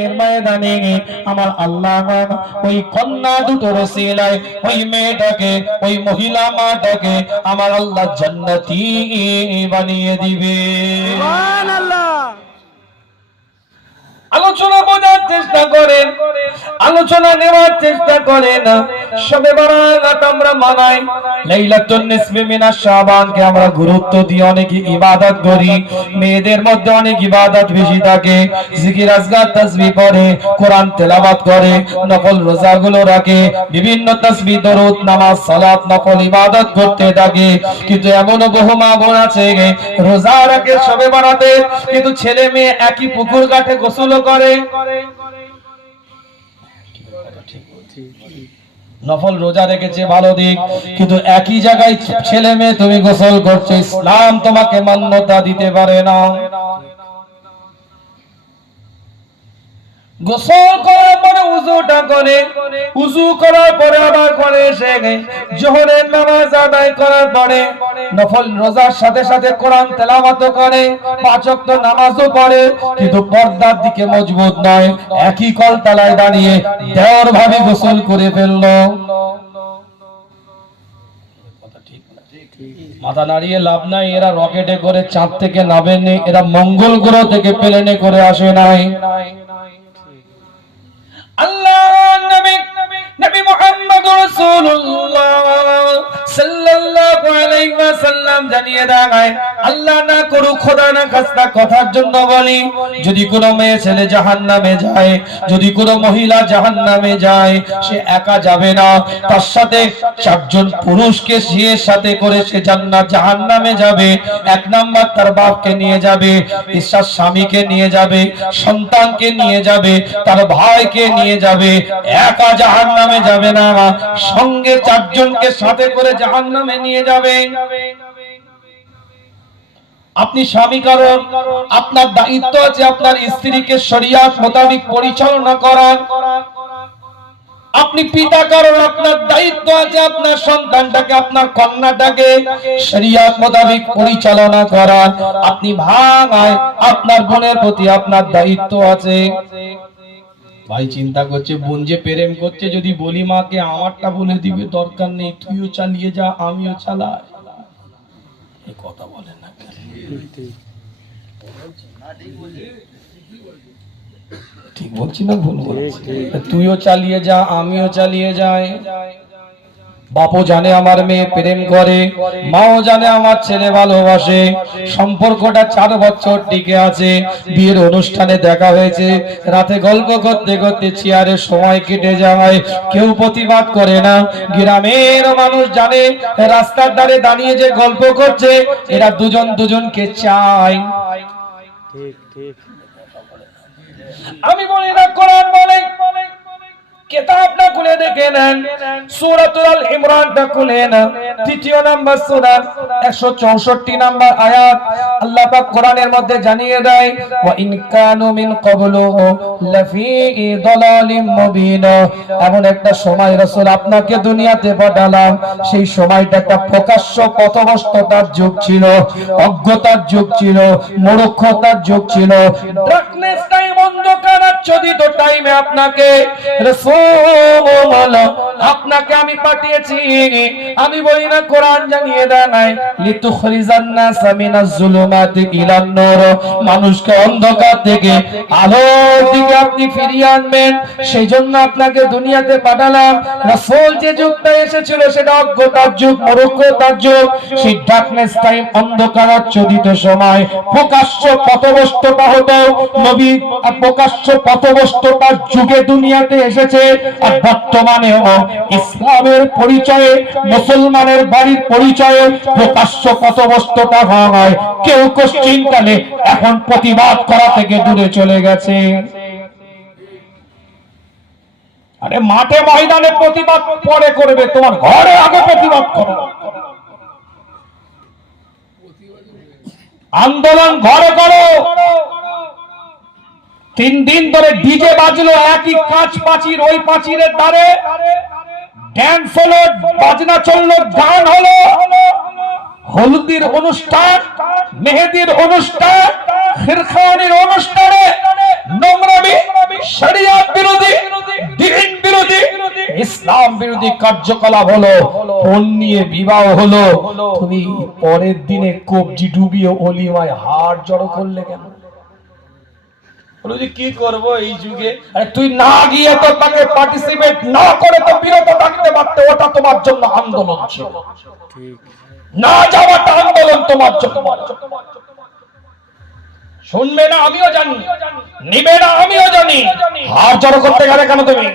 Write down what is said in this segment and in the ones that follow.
এর ময়দানে আমার আল্লাহ ওই কন্যা দুটোর ওসিলায় ওই মেয়েটাকে ওই মহিলা মাটাকে আমার আল্লাহ জান্নাতি বানিয়ে দিবে। সুবহানাল্লাহ। আলোচনা বোঝার চেষ্টা করেন, আলোচনা নেওয়ার চেষ্টা করেন। শবে বরাত আমরা মানাই, লাইলাতুন নিসফি মিনাশ শাবানকে আমরা গুরুত্ব দিয়ে অনেক ইবাদত করি। মেয়েদের মধ্যে অনেক ইবাদত বেশি থাকে, জিকির আজকার তাসবিহ পড়ে, কোরআন তেলাওয়াত করে, নফল রোজাগুলো রাখে, বিভিন্ন তাসবিহ দরুদ নামাজ সালাত নফল ইবাদত করতে থাকে। কিন্তু এমনও বহু মা বোন আছে রোজা রাখে শবে বরাতে, কিন্তু ছেলে মেয়ে একই পুকুর ঘাটে গোসল করে। নফল রোজা রেখেছে ভালো দিক, কিন্তু একই জায়গায় ছেলে মেয়ে তুমি গোসল করছো, ইসলাম তোমাকে মান্যতা দিতে পারে না। গোসল করার পরে উযুটা করে, উযু করার পরে আবার করে এসে যোহরের নামাজ আদায় করার পরে নফল রোজার সাথে সাথে কোরআন তেলাওয়াত করে, 5 ওয়াক্ত নামাজও পড়ে, কিন্তু পর্দার দিকে মজবুত নয়। একই কলতলায় দাঁড়িয়ে দেওর ভাবে গোসল করে ফেললো। মাথা নাড়িয়ে লাভ নাই, এরা রকেটে করে চাঁদ থেকে নামেনি, এরা মঙ্গল গ্রহ থেকে প্লেনে করে আসে নাই। আল্লাহর নবী নবী মুহাম্মদ রাসূলুল্লাহ সাল্লাল্লাহু আলাইহি ওয়াসাল্লাম জানিয়ে দেয়, আল্লাহ না করুক খোদা না খাস্তা কথার জন্য বলি, যদি কোনো মেয়ে ছেলে জাহান্নামে যায়, যদি কোনো মহিলা জাহান্নামে যায়, সে একা যাবে না, তার সাথে 4 জন পুরুষকে সিয়ের সাথে করে সে জান্নাত জাহান্নামে যাবে। 1 নাম্বার তার বাপকে নিয়ে যাবে, তার স্বামীকে নিয়ে যাবে, সন্তানকে নিয়ে যাবে, তার ভাইকে নিয়ে যাবে। একা জাহান্নামে যাবে না, সঙ্গে 4 জনকে সাথে করে জাহান্নামে নিয়ে যাবে। আপনি স্বামী কারণ আপনার দায়িত্ব আছে আপনার স্ত্রীকে শরিয়ত মোতাবেক পরিচালনা করার। আপনি পিতা কারণ আপনার দায়িত্ব আছে আপনার সন্তানটাকে আপনার কন্যাটাকে শরিয়ত মোতাবেক পরিচালনা করার। আপনি ভাই আপনার বোনের প্রতি আপনার দায়িত্ব আছে। ভাই চিন্তা করছে বোন যে প্রেম করছে, যদি বলি মাকে আমারটা বলে দিবে, দরকার নেই, তুইও চালিয়ে যা আমিও চালাই। এই কথা বলেন না, ঠিক বলছি না ভুল বলছি? তুইও চালিয়ে যা আমিও চালিয়ে যাই। বাপও জানে আমার মেয়ে প্রেম করে, মাও জানে আমার ছেলে ভালোবাসে, সম্পর্কটা 4 বছর টিকে আছে। বিয়ের অনুষ্ঠানে দেখা হয়েছে, রাতে গল্প করতে করতে চেয়ারে সময় কেটে যায়, কেউ প্রতিবাদ করে না। গ্রামের মানুষ জানে রাস্তার ধারে দাঁড়িয়ে যে গল্প করছে, এরা দুজন দুজনকে চায়। ঠিক ঠিক। আমি বলি না, কোরআন বলে, কিতাবটা খুলে দেখে নেন, সূরাতুল আল ইমরানটা খুলে নেন, 3 নম্বর সূরা 164 নম্বর আয়াত। আল্লাহ পাক কোরআনের মধ্যে জানিয়ে দেয়, ওয়া ইন কানু মিন ক্বাবলু লাফি দালালিম মুবিন। এমন একটা সময় রাসূল আপনাকে দুনিয়াতে পাঠালাম, সেই সময়টা একটা প্রকাশ্য পথভ্রষ্টতার যুগ ছিল, অজ্ঞতার যুগ ছিল, মূর্খতার যুগ ছিল, ডার্কনেস টাইম, অন্ধকারাচ্ছাদিত টাইমে আপনাকে রাসূল আপনাকে আমি পাঠিয়েছি। আমি বলি না, কোরআন জানিয়ে দেয়, লিতুখরিজান নাস মিনাজ যুলুমাতি ইলান নূর, মানুষকে অন্ধকার থেকে আলোর দিকে আপনি ফিরিয়ে আনবেন, সেই জন্য আপনাকে দুনিয়াতে পাঠালাম। রাসূল যে যুগটা এসেছিল সেটা অজ্ঞতার যুগ, মূর্খতার যুগ, সেই ডার্কনেস টাইম, অন্ধকারাচ্ছাদিত সময়, প্রকাশ্য পথভ্রষ্টতা হতো। নবী প্রকাশ্য পথভ্রষ্টতার যুগে দুনিয়াতে এসেছে, আর বর্তমানে ইসলামের পরিচয়ে, মুসলমানের বাড়ির পরিচয়ে প্রকাশ্য পথভ্রষ্টতা হয়। কেউ কোশ্চিনকালে এখন প্রতিবাদ করা থেকে দূরে চলে গেছে। আরে মাঠে ময়দানে প্রতিবাদ পরে করবে, তোমার ঘরে আগে প্রতিবাদ করো। আন্দোলন ঘরে করো। 3 দিন ধরে ডিজে বাজলো, একই কাঁচ পাঁচির, ওই পাঁচিরের ধারে ড্যান্স হলো, বাজনা চললো, গান হলো, হলদির অনুষ্ঠান, মেহেদির অনুষ্ঠান, খিরখানির অনুষ্ঠানে নোংরামি, ইসলাম বিরোধী কার্যকলাপ হলো, ফোন নিয়ে বিবাহ হলো, তুমি পরের দিনে কবজি ডুবিয়ে অলিমায় হাড় জড়ো করলে কেন? কি করবো এই যুগে? আরে তুই না গিয়ে তো তাকে পার্টিসিপেট না করে তো বিরত থাকতে পারতে, ওটা তোমার জন্য আন্দোলন ছিল। না যাওয়াটা আন্দোলন তোমার জন্য। শুনবে না আমিও জানি, নিবে না আমিও জানি, হাড় জড়ো করতে গেলে কেন তুমি?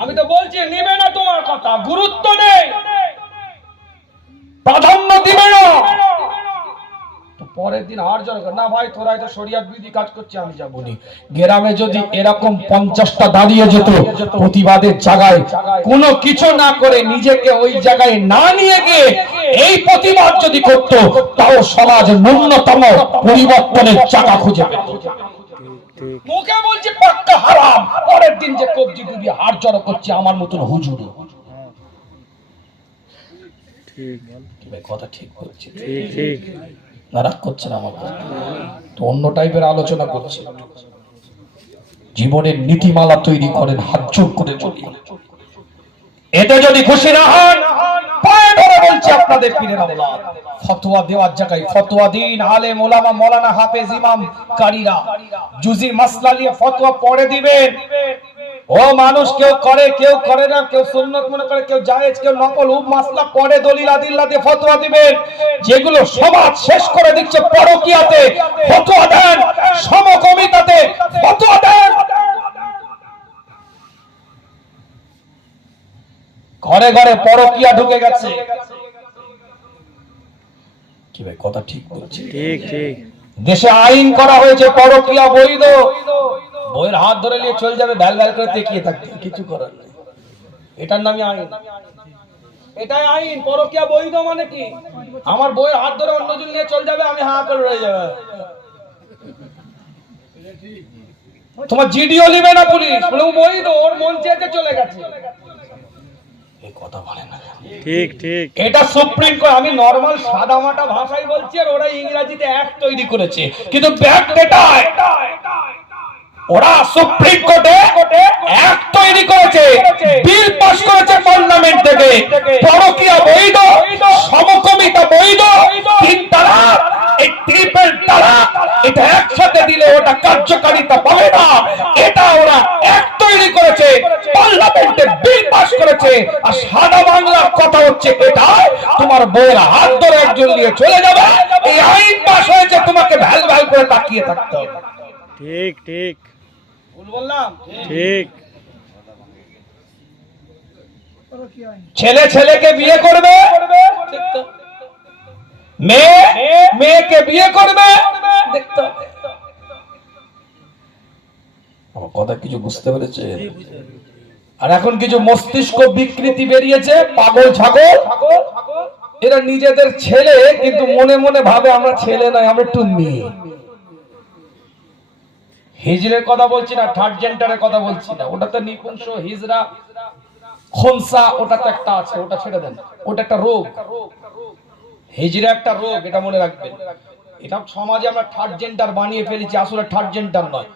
আমি তো বলছি নিবে না, তোমার কথা গুরুত্ব নেই, প্রাধান্য দিবে না, পরের দিন হার জড়ো না ভাই তোরা এটা শরিয়ত বিধি কাজ করছে আমি যাবনি। গ্রামে যদি এরকম 50টা দাঁড়িয়ে যেত প্রতিবাদের জায়গায়, কোনো কিছু না করে নিজেকে ওই জায়গায় না নিয়ে গিয়ে এই প্রতিবাদ যদি করত, তাও সমাজ ন্যূনতম পরিবর্তনের জায়গা খুঁজে পেত। মুখে বলছি পাক্কা হারাম, পরের দিন যে কবজি ডুবিয়ে হাড় জড়ো করছে আমার মতন হুজুর। কথা ঠিক বলছি? ঠিক না? রাগ করছেন আমার তো? অন্য টাইপের আলোচনা করছে। জীবনের নীতিমালা তৈরি করেন, হাত জোর করে চলি। এতে যদি খুশি না হন, পায়ে ধরে বলছি আপনাদের পীরের আওলাদ, ফতোয়া দেওয়ার জায়গায় ফতোয়া দিন। আলেম ওলামা মাওলানা হাফেজ ইমাম কারীরা জুজি মাসলা নিয়ে ফতোয়া পড়ে দিবেন। ও মানুষ কেউ করে কেউ করে না, কেউ সুন্নাত মনে করে, কেউ জায়েজ, কেউ নকল, মাসলা পড়ে দলিল আদিল্লা দিয়ে ফতোয়া দিবেন। যেগুলো সমাজ শেষ করে দিচ্ছে পরকীয়াতে ফতোয়া দেন, সমকামিতাতে ফতোয়া দেন। ঘরে ঘরে পরকীয়া ঢুকে গেছে। কি ভাই কথা ঠিক বলছি? ঠিক ঠিক। দেশে আইন করা হয়েছে পরকীয়া বৈধ। বইয়ের হাত ধরে নিয়ে চলে যাবে, ভ্যাল ভ্যাল করে তাকিয়ে থাকবে, কিছু করার নেই। এটার নামই আইন। এটাই আইন। পরকীয়া বৈধ মানে কি? আমার বইয়ের হাত ধরে অন্যজন নিয়ে চলে যাবে, আমি হাঁ করে রয়ে যাবে। তোমার জিডিও নেবে না পুলিশ, বলে বৈধ, ওর মন চেয়েছে চলে গেছে। এই কথা বলে না। ঠিক ঠিক। এটা সুপ্রিম কোর্ট। আমি নরমাল সাদামাটা ভাষায় বলছি, আর ওরা ইংরেজিতে অ্যাক্ট তৈরি করেছে, কিন্তু ব্যাক্ট এটাই। ওরা সুপ্রিম কোর্টে অ্যাক্ট তৈরি করেছে, বিল পাস করেছে পার্লামেন্ট থেকে। পরকীয়া বৈধ, সমকামিতা বৈধ, তিন তালাক, এই ট্রিপল তালাক, এটা একসাথে দিলে ওটা কার্যকারিতা পাবে না। এটা ওরা অ্যাক্ট তৈরি করেছে, পার্লামেন্টে বিল পাস করেছে। আর সাদা বাংলার কথা হচ্ছে এটা, তোমার বউয়ের হাত ধরে একজন নিয়ে চলে যাবে, এই আইন পাস হয়েছে, তোমাকে ভ্যাল ভ্যাল করে তাকিয়ে থাকতে হবে। ঠিক ঠিক। বললাম ঠিক। ছেলে ছেলেকে বিয়ে করবে, মেয়ে মেয়েকে বিয়ে করবে, দেখতে হবে। আমার কথা কিছু বুঝতে পেরেছে? আর এখন কিছু মস্তিষ্ক বিকৃতি বেরিয়েছে, পাগল ছাগল। এরা নিজেদের ছেলে, কিন্তু মনে মনে ভাবে আমরা ছেলে নয়, আমরা একটু মেয়ে। হিজড়ের কথা বলছি না, থার্ড জেন্ডারের কথা বলছি না। ওটা তো নিপুংস, হিজড়া, খনসা, ওটা তো একটা আছে, ওটা ছেড়ে দেন। ওটা একটা রোগ, হিজড়া একটা রোগ, এটা মনে রাখবেন। এটা সমাজে আমরা থার্ড জেন্ডার বানিয়ে ফেলেছি, আসলে থার্ড জেন্ডার নয়।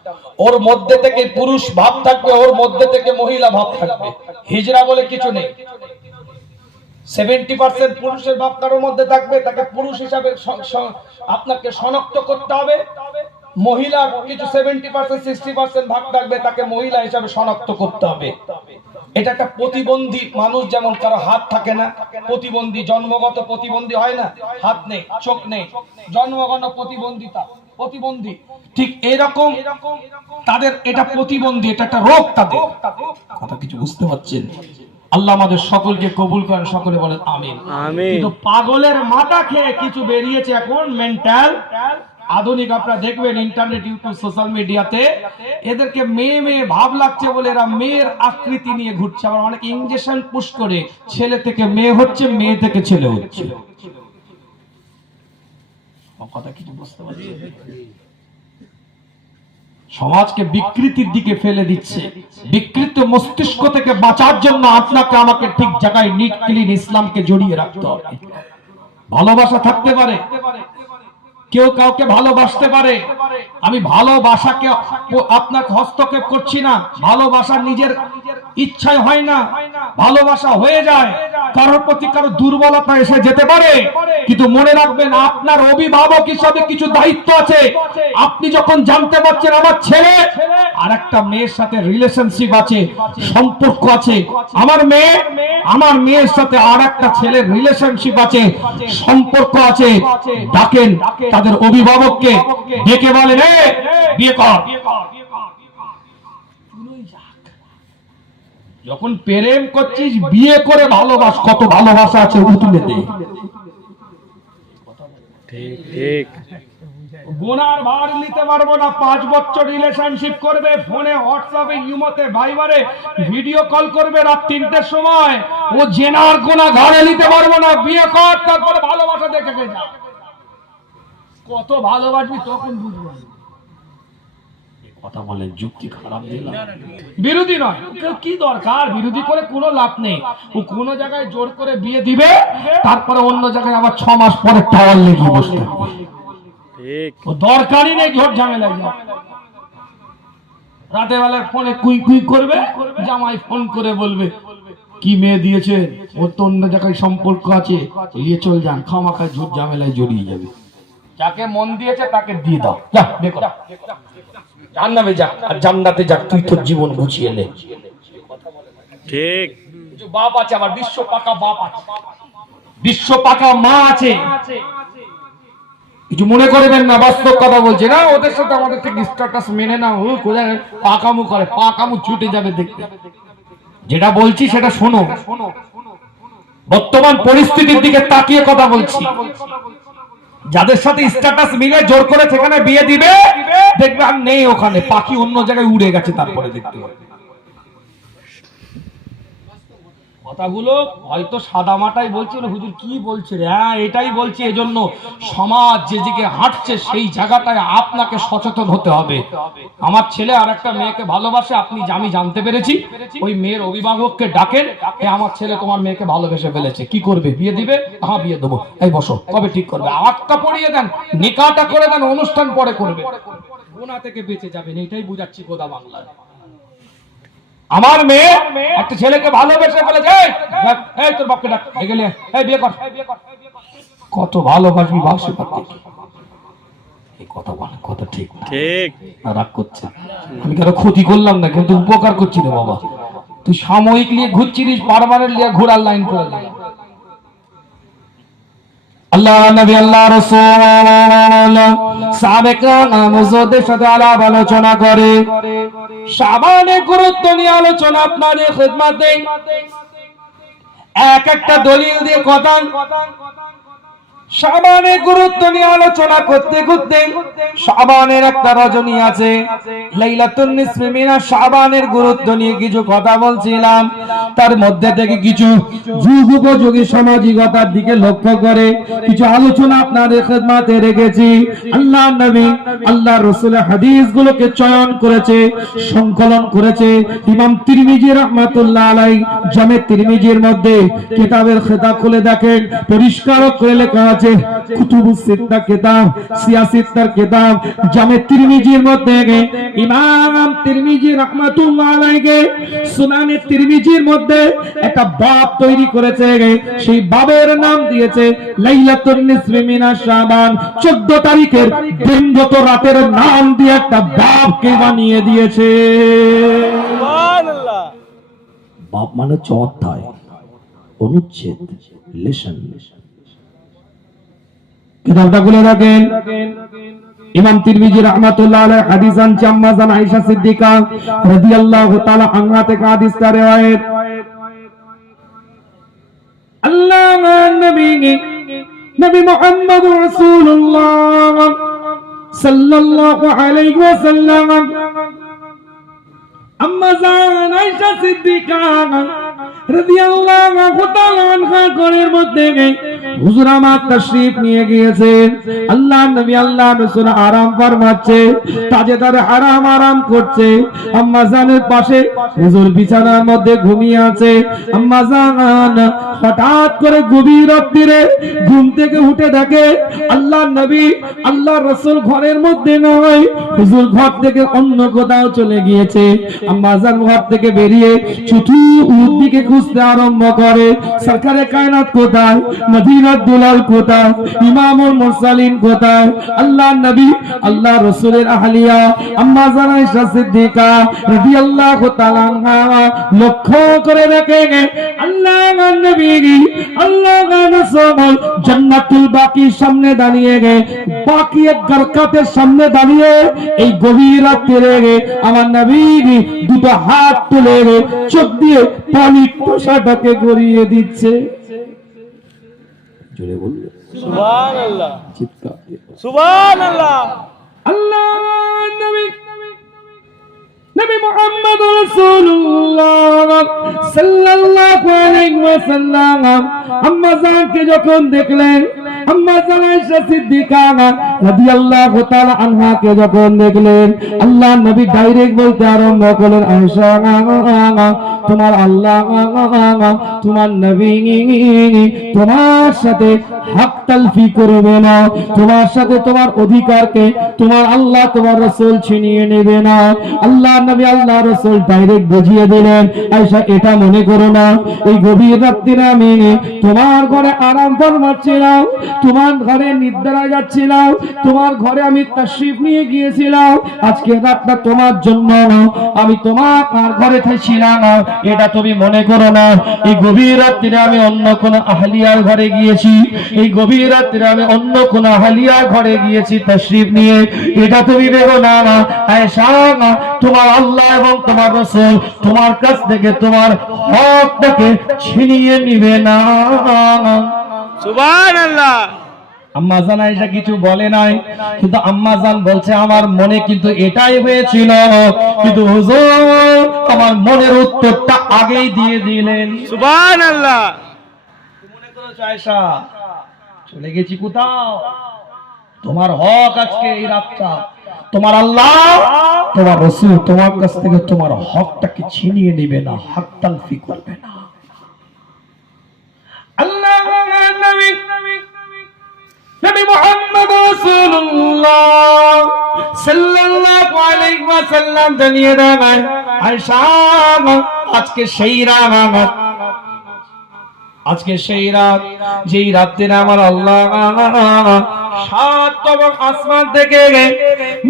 ওর মধ্যে থেকে পুরুষ ভাব থাকবে, ওর মধ্যে থেকে মহিলা ভাব থাকবে। হিজড়া বলে কিছু নেই। 70% পুরুষের ভাব কারোর মধ্যে থাকবে, তাকে পুরুষ হিসাবে আপনাকে শনাক্ত করতে হবে। মহিলার কিছু 70% 60% ভাগ থাকবে, তাকে মহিলা হিসাবে শনাক্ত করতে হবে। এটা একটা প্রতিবন্ধী মানুষ, যেমন কারো হাত থাকে না, প্রতিবন্ধী, জন্মগত প্রতিবন্ধী হয় না, হাত নেই, চোখ নেই, জন্মগত প্রতিবন্ধী, ঠিক এরকম তাদের এটা প্রতিবন্ধী, এটা একটা রোগ তাদের। কথা কিছু বুঝতে পারছেন? আল্লাহ আমাদের সকলকে কবুল করেন, সকলে বলেন আমিন। কিন্তু পাগলের মাথা খেয়ে কিছু বেরিয়েছে এখন, মেন্টাল আধুনিক। আপনারা দেখবেন ইন্টারনেট, ইউটিউব, সোশ্যাল মিডিয়াতে এদেরকে মেয়ে মেয়ে ভাব লাগছে বলে এরা মেয়ের আকৃতি নিয়ে ঘুরছে। আবার অনেক ইনজেকশন পুশ করে ছেলে থেকে মেয়ে হচ্ছে, মেয়ে থেকে ছেলে হচ্ছে। কথা কিছু বুঝতে পারছেন? সমাজকে বিকৃতির দিকে ফেলে দিচ্ছে। বিকৃত মস্তিষ্ক থেকে বাঁচার জন্য আপনাকে আমাকে ঠিক জায়গায় নিট ক্লিন ইসলামকে জড়িয়ে রাখতে হবে। ভালোবাসা থাকতে পারে, কেউ কাউকে ভালোবাসতে পারে, আমি ভালোবাসাকে আপনাকে হস্তক্ষেপ করছি না, ভালোবাসা নিজের ইচ্ছায় হয় না, ভালোবাসা হয়ে যায়, কারোর প্রতি কারো দুর্বলতা এসে যেতে পারে, কিন্তু মনে রাখবেন আপনার অভিভাবক হিসাবে কিছু দায়িত্ব আছে। আপনি যখন জানতে পারছেন আমার ছেলে আর একটা মেয়ের সাথে রিলেশনশিপ আছে, সম্পর্ক আছে, আমার মেয়ের সাথে আর একটা ছেলের রিলেশনশিপ আছে, সম্পর্ক আছে, ডাকেন তাদের অভিভাবককে, ডেকে বলেন বিয়ে কর। যখন প্রেম করছিস বিয়ে করে ভালোবাস, কত ভালোবাসা আছে উঠলে দে। ঠিক ঠিক। বোনার ভার নিতে পারবো না, 5 বছর রিলেশনশিপ করবে, ফোনে হোয়াটসঅ্যাপে ইমোতে ভাইবারে ভিডিও কল করবে রাত 3টের সময়, ও জেনার কোনা ঘরে নিতে পারবো না, বিয়ে কর, তারপরে ভালোবাসা দেখে যা। কত ভালোবাসবি তখন বুঝবো। কথা বলে যুক্তি খারাপ দিলাম, বিরোধী নয়, কি দরকার বিরোধী করে কোনো লাভ নেই। ও কোন জায়গায় জোর করে বিয়ে দিবে, তারপরে অন্য জায়গায় আবার 6 মাস পরে টাওয়ার লেগে বসতে হবে, ও দরকারই নেই ঝোট ঝামেলায় যায়। রাতে বেলায় ফোনে কুই কুই করবে, জামাই ফোন করে বলবে কি মেয়ে দিয়েছে, ওর তো অন্য জায়গায় সম্পর্ক আছে, নিয়ে চল যান, খামাখায় ঝোট ঝামেলায় জড়িয়ে যাবে। যাকে মন দিয়েছে তাকে দিয়ে দাও, যা দেখো জান্নাতে যাক আর জান্নাতে যাক, তুই তোর জীবন গুছিয়ে নে। ঠিক। কিছু বাপ আছে, আবার বিশ্ব পাকা বাপ আছে, বিশ্ব পাকা মা আছে, কিছু মনে করবেন না, বাস্তব কথা বলছে না, ওদের সাথে আমাদের থেকে স্ট্যাটাস মেনে না, ও কোথায় পাকামু করে, পাকামু ছুটে যাবে দেখতে। যেটা বলছি সেটা শোনো, বর্তমান পরিস্থিতির দিকে তাকিয়ে কথা বলছি। যাদের সাথে স্ট্যাটাস মিলে জোর করে সেখানে বিয়ে দিবে, দেখবে আর নেই ওখানে, পাখি অন্য জায়গায় উড়ে গেছে, তারপরে দেখতে হবে। কথাগুলো হয়তো সাদা মাটাই বলছে, হুজুর কি বলছে রে, হ্যাঁ এটাই বলছি। এজন্য সমাজ যেদিকে হাঁটছে সেই জায়গাটায় আপনাকে সচেতন হতে হবে। আমার ছেলে আর একটা মেয়েকে ভালোবাসে, আমি জানতে পেরেছি, ওই মেয়ের অভিভাবককে ডাকেন, আমার ছেলে তোমার মেয়েকে ভালোবেসে ফেলেছে, কি করবে, বিয়ে দিবে? হ্যাঁ বিয়ে দেবো। এই বসো, কবে ঠিক করবে? আটটা পড়িয়ে দেন, নিকাহটা করে দেন, অনুষ্ঠান পরে করবে, গুনাহ থেকে বেঁচে যাবেন। এইটাই বুঝাচ্ছি গোদা বাংলায়। আমার মেয়ে একটা ছেলেকে ভালোবেসে ফেলেছে, এই তোর বাপকে ডাক, গেলে এই বিয়ে কর, কত ভালোবাসবি বাসে পাতে, এই কথা বলে, কথা ঠিক ঠিক। রাগ করছে, আমি কারো ক্ষতি করলাম না, কিন্তু উপকার করছি রে বাবা। তুই সাময়িক নিয়ে ঘুরছিস, পার্মানেন্ট নিয়ে ঘোরার লাইন করে দিল। আল্লাহ নবী, আল্লাহ রাসূল সাহাবে কেরাম হুজুরদের সাথে আলাপ আলোচনা করে, শাবানের গুরুত্ব নিয়ে আলোচনা আপনাদের খিদমতে এক একটা দলিল দিয়ে কথা, শাবানের গুরুত্ব নিয়ে আলোচনা করতে করতে শাবানের একটা রজনী আছে, লাইলাতুন নিসফি মিনাশ শাবানের গুরুত্ব নিয়ে কিছু কথা বলছিলাম। তার মধ্যে থেকে কিছু যুগ উপযোগী সামাজিকতার দিকে লক্ষ্য করে কিছু আলোচনা আপনাদের খিদমতে রেখেছি। আল্লাহ নবী, আল্লাহ রাসূলের হাদিসগুলোকে চয়ন করেছে, সংকলন করেছে ইমাম তিরমিজি রাহমাতুল্লাহ আলাইহি। জামে তিরমিজির মধ্যে কিতাবের খেতাব খুলে দেখেন, পরিষ্কার করে লেখা আছে কুতুবুস সিত্তা কিতাব, সিয়াসিত্তার কিতাব, জামে তিরমিজির মধ্যে ইমাম তিরমিজি রাহমাতুল্লাহ আলাইহি সুনানে তিরমিজির মধ্যে একটা বাব তৈরি করেছে, সেই বাবের নাম দিয়েছে লাইলাতুন নিসফি মিনাশ শাবান। 14 তারিখের দিনগত রাতের নাম দিয়ে একটা বাবকে বানিয়ে দিয়েছে। সুবহানাল্লাহ। বাব মানে অধ্যায়, অনুচ্ছেদ, লেসন। কিতাবটা খুলে রাখেন, ইমাম তিরমিজি রাহমাতুল্লাহ আলাইহি হাদিস আনছে আম্মা জান আয়েশা সিদ্দিকা রাদিয়াল্লাহু তাআলা আনহা থেকে হাদিসটা riwayat। আল্লাহর নবী মুহাম্মদুর রাসূলুল্লাহ সাল্লাল্লাহু আলাইহি ওয়াসাল্লাম আম্মা জান আয়েশা সিদ্দিকা রাদিয়াল্লাহু তাআলা আনহা ঘরের মধ্যে হুজুর আমার তাশরীফ নিয়ে গিয়েছেন। আল্লাহর নবী আল্লাহ রাসূল আরাম ফরমাচ্ছে, তাজেদার আরাম করছে। আম্মা জানের পাশে হুজুর বিছানার মধ্যে ঘুমিয়ে আছে। আম্মা জান হঠাৎ করে গভীর রাত্রিরে ঘুম থেকে উঠে দেখে আল্লাহর নবী আল্লাহর রাসূল ঘরের মধ্যে নয়, হুজুর ঘর থেকে অন্য কোথাও চলে গিয়েছে। আম্মা জান ঘর থেকে বেরিয়ে চতুর্দিকে খুঁজতে আরম্ভ করে, সরকারে কায়নাত কোথায়, মদিনার দুলাল কোথায়, ইমামুল মুরসালিন কোথায়, আল্লাহর নবী আল্লাহ রাসূলের আহলিয়া আম্মা জান আয়েশা সিদ্দিকা রাদিয়াল্লাহু তাআলা আনহা লক্ষ্য করে দেখেন আল্লাহর নবী আল্লাহর রাসূল জান্নাতুল বাকির সামনে দাঁড়িয়ে বাকি এক গারকাতের সামনে দাঁড়িয়ে এই গভীর রাত্রিরে আমার নবী দুটো হাত তুলে চোখ দিয়ে পানি টোশাটাকে গড়িয়ে দিচ্ছে। জোরে বলবে সুবহানাল্লাহ, চিৎকার দিয়ে সুবহানাল্লাহ। আল্লাহর নবী নবী মুহাম্মদ রাসূলুল্লাহ সাল্লাল্লাহু আলাইহি ওয়াসাল্লাম আম্মা জানকে যখন দেখলেন, আম্মা জান আয়েশা সিদ্দিকা রাদিয়াল্লাহু তাআলা আনহাকে যখন দেখলেন, আল্লাহর নবী ডাইরেক্ট বলতে আরম্ভ করলেন, আয়েশা তোমার আল্লাহ তোমার নবী তোমার সাথে হক তালফি করবে না, তোমার সাথে তোমার অধিকারকে তোমার আল্লাহ তোমার রাসূল ছিনিয়ে নেবে না। আল্লাহ নবী আল্লাহ রাসূল ডাইরেক্ট বুঝিয়ে দিলেন, আয়েশা এটা মনে করো না, এই গভীর রাত্রিরে আমি তোমার ঘরে আরাম ফরমাচ্ছিলাম, তোমার ঘরে নিদ্রা যাচ্ছিলাম, তোমার ঘরে আমি তাশরীফ নিয়ে গিয়েছিলাম, আজকে রাতটা তোমার জন্য না, আমি তোমার ঘরে ছিলাম, এটা তুমি মনে করো না। এই গভীর রাত্রিরে আমি অন্য কোন আহলিয়ার ঘরে গিয়েছি, এই গভীর রাত্রিরে আমি অন্য কোন আহলিয়ার ঘরে গিয়েছি তাশরীফ নিয়ে, এটা তুমি ভেবো না। আয়েশা তোমার আল্লাহ এবং তোমার রাসূল তোমার কাছ থেকে তোমার হকটাকে ছিনিয়ে নিবে না। সুবহানাল্লাহ। আম্মা জান আয়েশা কিছু বলে নাই, কিন্তু আম্মা জান বলছে আমার মনে কিন্তু এটাই হয়েছিল, কিন্তু হুজুর আমার মনের উত্তরটা আগেই দিয়ে দিলেন। সুবহানাল্লাহ। মনে করেছো আয়েশা চলে গেছি কোথাও, তোমার হক আজকে এই রাতটা তোমার আল্লাহ তোমার রাসূল তোমার কাছ থেকে তোমার হকটাকে ছিনিয়ে নেবে না, হক তালফি করবে না। আল্লাহর নবী নবী মুহাম্মদ রাসূলুল্লাহ সাল্লাল্লাহু আলাইহি ওয়াসাল্লাম জানিয়ে দেন, আয়েশা আজকে সেই রাত, আজকে সেই রাত যেই রাতে আমার আল্লাহ সাত আসমান থেকে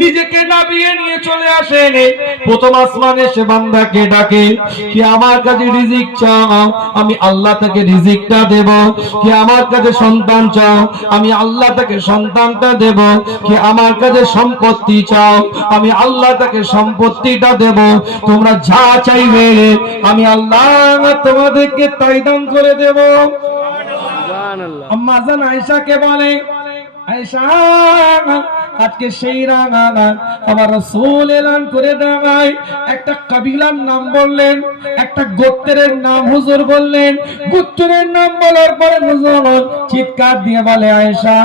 নিজেকে নামিয়ে নিয়ে চলে আসেন। প্রথম আসমানে সে বান্দাকে ডাকে, কি আমার কাছে রিজিক চাও, আমি আল্লাহ থেকে রিজিকটা দেব, কি আমার কাছে সন্তান চাও, আমি আল্লাহ থেকে সন্তানটা দেব, কি আমার কাছে সম্পত্তি চাও, আমি আল্লাহ থেকে সম্পত্তিটা দেব, তোমরা যা চাইবে আমি আল্লাহ তোমাদেরকে তাই দান করে দেব। সুবহানাল্লাহ। আম্মা জান আয়েশাকে বলে, আয়েশা আজকে সেই রাত আমার রাসূল এলান করে দেয়, একটা কবিলার নাম বললেন, একটা গোত্রের নাম হুজুর বললেন, গোত্রের নাম বলার পরে হুজুর চিৎকার দিয়ে বলে, আয়েশা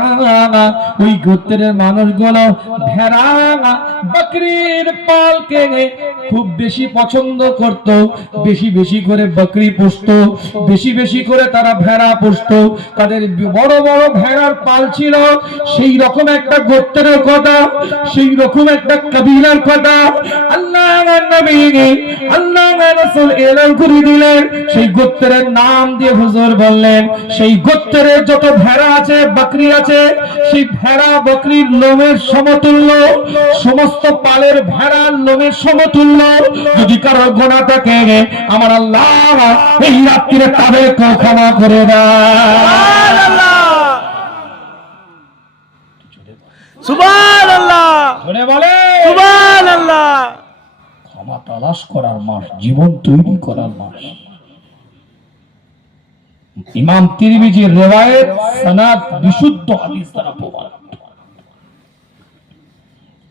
ওই গোত্রের মানুষগুলো ভেড়া বকরির পালকে খুব বেশি পছন্দ করত, বেশি বেশি করে বকরি পুষত, বেশি বেশি করে তারা ভেড়া পুষত, তাদের বড় বড় ভেড়ার পাল ছিল। সেই রকম একটা গোত্রের কথা, সেই রকম একটা কবিলার কথা আল্লাহর নবী আল্লাহর রাসূল এলান করে দিলেন। সেই গোত্রের নাম দিয়ে হুজুর বললেন, সেই গোত্রের যত ভেড়া আছে বকরি আছে, সেই ভেড়া বকরির লোমের সমতুল্য, সমস্ত পালের ভেড়ার লোমের সমতুল্য যদি কারো গোনা থাকে আমার আল্লাহ এই রাত্রিরে তাদেরকে ক্ষমা করে দেয়। সুবহানাল্লাহ। বলে বলে সুবহানাল্লাহ। ক্ষমা তালাশ করার মাস, জীবন তৈরি করার মাস। ইমাম তিরমিজির রিওয়ায়াত, সনদ বিশুদ্ধ হাদিস দ্বারা প্রমাণিত।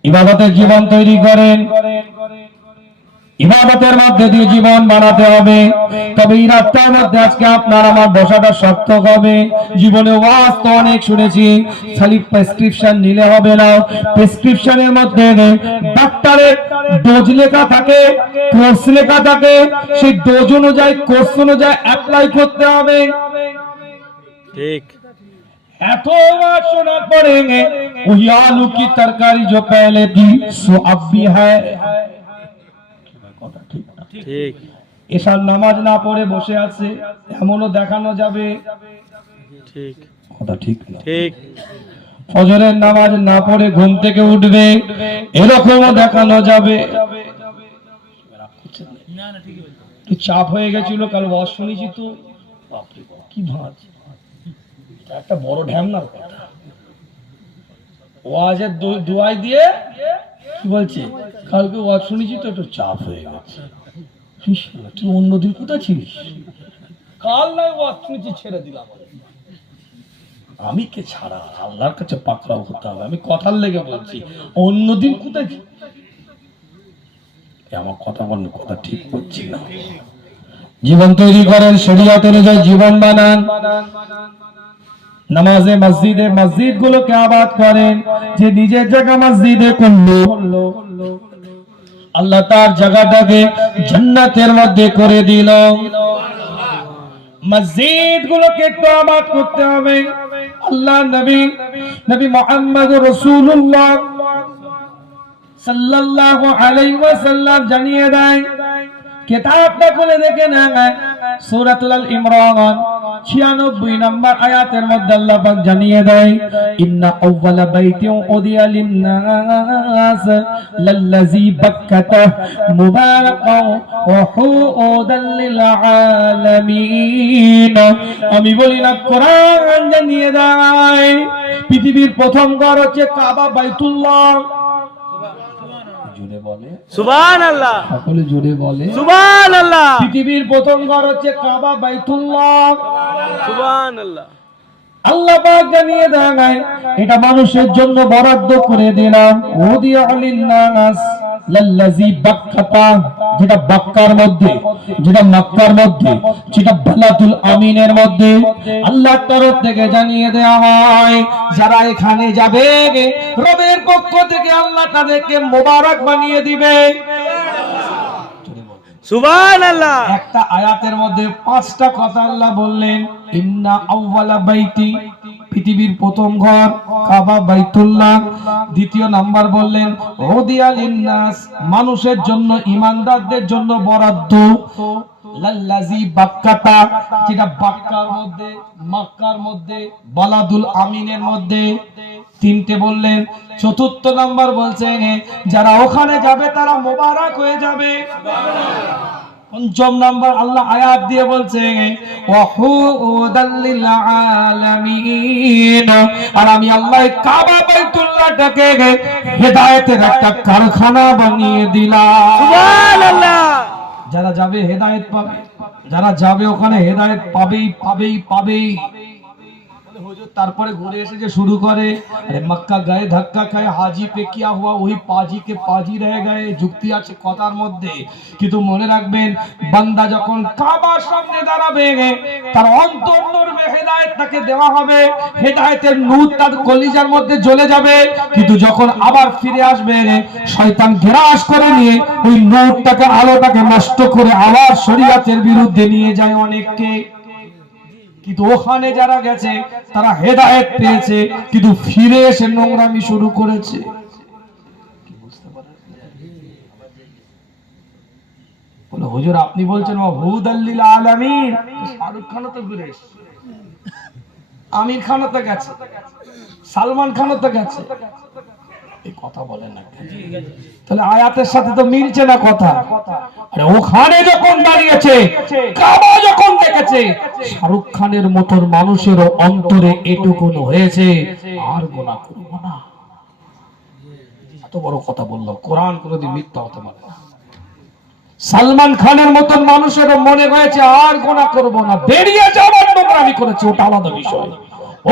ইবাদতের জীবন তৈরি করেন, ইবাদতের মধ্যে দিয়ে জীবন বানাতে হবে। তবে এই রাস্তার মধ্যে আজকে আপনার আমার বসাটা শক্ত হবে। জীবনে ওয়াজ তো অনেক শুনেছি, খালি প্রেসক্রিপশন নিলে হবে না। প্রেসক্রিপশনের মধ্যে ডাক্তারের ডোজ লেখা থাকে, কোর্স লেখা থাকে, সেই ডোজ অনুযায়ী কোর্স অনুযায়ী অ্যাপ্লাই করতে হবে। ঠিক। এত बात सुना पड़ेंगे वही आलू की तरकारी जो पहले थी सो अब भी है। ঠিক। এশার নামাজ না পড়ে বসে আছে এমনও দেখানো যাবে। ঠিক। কথা ঠিক না? ঠিক। ফজরের নামাজ না পড়ে ঘুম থেকে উঠবে এরকমও দেখানো যাবে। একটু চাপ হয়ে গেছিল, কাল ওয়াজ শুনেছি তো, বাপরে বাপ, কি ভাঁজ, একটা বড় ঢ্যামনার কথা। ওয়াজের দোয়াই দিয়ে কি বলছে, কালকে ওয়াজ শুনেছি তো একটু চাপ হয়ে গেছে। তুই অন্যদিন কোথায় ছিলিস? কাল নয় ওয়াজ শুনেছি, ছেড়ে দিলাম। আমি কে ছাড়া, আল্লাহর কাছে পাকড়াও হতে হবে। আমি কথার লেগে বলছি, অন্যদিন কোথায় ছিলিস? আমার কথা বলেন, কথা ঠিক করছি না। জীবন তৈরি করেন, শরীয়ত অনুযায়ী জীবন বানান। নামাজে মসজিদে মসজিদ গুলোকে আবাদ করেন। যে নিজের জায়গা মসজিদে করলো, আল্লাহ তার জায়গাটাকে জান্নাতের মধ্যে করে দিল। মসজিদ গুলোকে একটু আবাদ করতে হবে। আল্লাহ নবী মুহাম্মদ রাসূলুল্লাহ সাল্লাল্লাহু আলাইহি ওয়াসাল্লাম জানিয়ে দেয়, কিতাবটা খুলে দেখে না, সূরাতুল আল ইমরান 96 নম্বর আয়াতের মধ্যে আল্লাহ পাক জানিয়ে দেয়, ইন্না আউওয়ালা বাইতিন উদিয়া লিন-নাস লাল্লাযী বাক্কাতা মুবারাকান ওয়া হুদাল লিল আলামিন। আমি বলি না, কোরআন জানিয়ে দেয় পৃথিবীর প্রথম ঘর হচ্ছে কাবা, বাইতুল্লাহ। জোরে বলে সুবহানাল্লাহ। সকলে জোরে বলে সুবহানাল্লাহ। পৃথিবীর প্রথম ঘর হচ্ছে কাবা, বাইতুল্লাহ। সুবহানাল্লাহ। আল্লাহ পাক জানিয়ে দেয়, এটা মানুষের জন্য বরাদ্দ করে দিলাম। উদিয়া লিন-নাস লাল্লাযী বাক্কাতা, যেটা বাক্কার মধ্যে, যেটা মক্কার মধ্যে, যেটা বালাদুল আমিনের মধ্যে আল্লাহর তরফ থেকে জানিয়ে দেওয়া হয়, যারা এখানে যাবে রবের পক্ষ থেকে আল্লাহ তাদেরকে মোবারক বানিয়ে দিবে। সুবহানাল্লাহ। একটা আয়াতের মধ্যে 5টা কথা আল্লাহ বললেন। ইন্না আউওয়ালা বাইতি, পৃথিবীর প্রথম ঘর কাবা, বাইতুল্লাহ। দ্বিতীয় নাম্বার বললেন উদিয়া লিন-নাস, মানুষের জন্য, ঈমানদারদের জন্য বরাদ্দ। লাল্লাযী বাক্কাতা, যেটা বাক্কার মধ্যে, মক্কার মধ্যে, বালাদুল আমিনের মধ্যে। 3টে বললেন। চতুর্থ নাম্বার বলছেন যারা ওখানে যাবে তারা মোবারক হয়ে যাবে। পঞ্চম নাম্বার আল্লাহ আয়াত দিয়ে বলছেন ওয়া হুদাল লিল আলামিন, আর আমি আল্লাহ কাবা বাইতুল্লাহটাকে হেদায়েতের একটা কারখানা বানিয়ে দিলাম। সুবহানাল্লাহ। যারা যাবে হেদায়েত পাবে, যারা যাবে ওখানে হেদায়েত পাবেই। হুজুর তারপরে ঘুরে এসে যে শুরু করে, আরে মক্কা গায়ে ধাক্কা খায়, হাজি পে কিয়া হুয়া ওই পাজি কে পাজি রয়ে গয়ে। যুক্তি আছে কথার মধ্যে, কিন্তু মনে রাখবেন বান্দা যখন কাবার সামনে দাঁড়াবে তার অন্তর নূরে হেদায়েত তাকে দেওয়া হবে, হেদায়েতের নূর তার কলিজার মধ্যে জ্বলে যাবে। কিন্তু যখন আবার ফিরে আসবে শয়তান গ্রাস করে নিয়ে ওই নূরটাকে, আলোটাকে নষ্ট করে আবার শরীয়তের বিরুদ্ধে নিয়ে যায় অনেককে। কিন্তু ওখানে যারা গেছে তারা হেদায়েত পেয়েছে, কিন্তু ফিরে এসে নোংরামি শুরু করেছে। বলে হুজুর আপনি বলছেন হুদাল লিল আলামিন, শাহরুখ খানও তো ঘুরে এসেছে, আমির খানও তো গেছে, সালমান খানও তো গেছে, এই কথা বলেন না। তাহলে আয়াতের সাথে তো মিলছে না কথা। আরে ওখানে যখন দাঁড়িয়েছে, কাবা যখন দেখেছে, শাহরুখ খানের মতন মানুষের অন্তরে এটুকুনো হয়েছে, আর গুনাহ করব না। এত বড় কথা বললাম, কোরআন কোনোদিন মিথ্যা হতে পারে না। সালমান খানের মতন মানুষের মনে হয়েছে আর গুনাহ করব না, বেরিয়ে যাওয়ার নোংরামি করেছে, ওটা আলাদা বিষয়।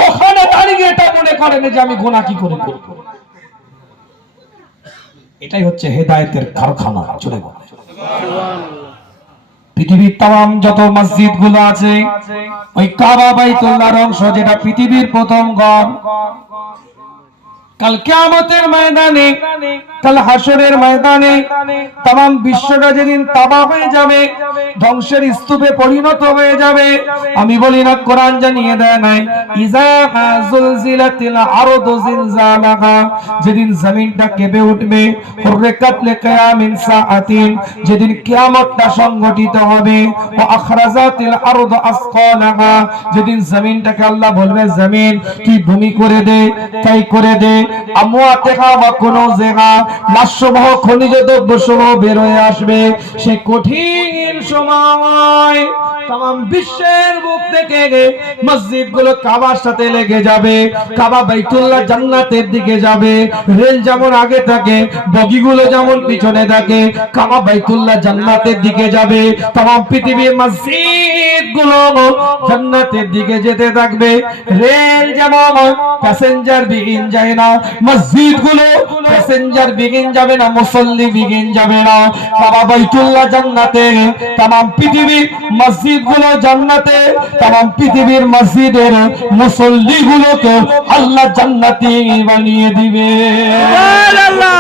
ওখানে দাঁড়িয়ে এটা মনে করেন যে আমি গুনাহ কি করে করব। এটাই হচ্ছে হেদায়েতের কারখানা। চলে বলে পৃথিবীর তাম যত মসজিদ গুলো আছে ওই কাবা বাইতুল্লাহর অংশ, যেটা পৃথিবীর প্রথম ঘর, কাল কিয়ামতের ময়দানে, কাল হাসরের ময়দানে তাম বিশ্বটা যেদিন তাবাহ হয়ে যাবে, ধ্বংসের স্তূপে পরিণত হয়ে যাবে, আমি বলি না কোরআন জানিয়ে দেয় নাই ইজা যুলজিলাতিল আরদু জিলজালাহা, যেদিন জমিনটা কেঁপে উঠবে, হুররিকাত লিকিয়ামিন সাআতিন, যেদিন কিয়ামতটা সংগঠিত হবে, ওয়া আখরাজাতিল আরদু আসকালাহা, যেদিন জমিনটাকে আল্লাহ বলবে জমিন তুই ভূমি করে দে, তাই করে দে, আমওয়াতিহা ওয়া কুনুজিহা, লাশসমূহ খনিজ দ্রব্যসমূহ বের হয়ে আসবে, সে কঠিন সময় তাম বিশ্বের বুক থেকে মসজিদগুলো কাবার সাথে লেগে যাবে, কাবা বাইতুল্লাহ জান্নাতের দিকে যাবে, রেল যেমন আগে থাকে, বগিগুলো যেমন পিছনে থাকে, কাবা বাইতুল্লাহ জান্নাতের দিকে যাবে, তাম পৃথিবীর মসজিদগুলো জান্নাতের দিকে যেতে থাকবে। রেল যেমন প্যাসেঞ্জার বিহীন যায় না, মসজিদগুলো প্যাসেঞ্জার বিহীন যাবে না, মুসল্লি বিহীন যাবে না। কাবা বাইতুল্লাহ জান্নাতে, তাম পৃথিবীর মসজিদগুলো জান্নাতে, তাম পৃথিবীর মসজিদের মুসল্লিগুলোকে আল্লাহ জান্নাতি বানিয়ে দিবে। সুবহানাল্লাহ,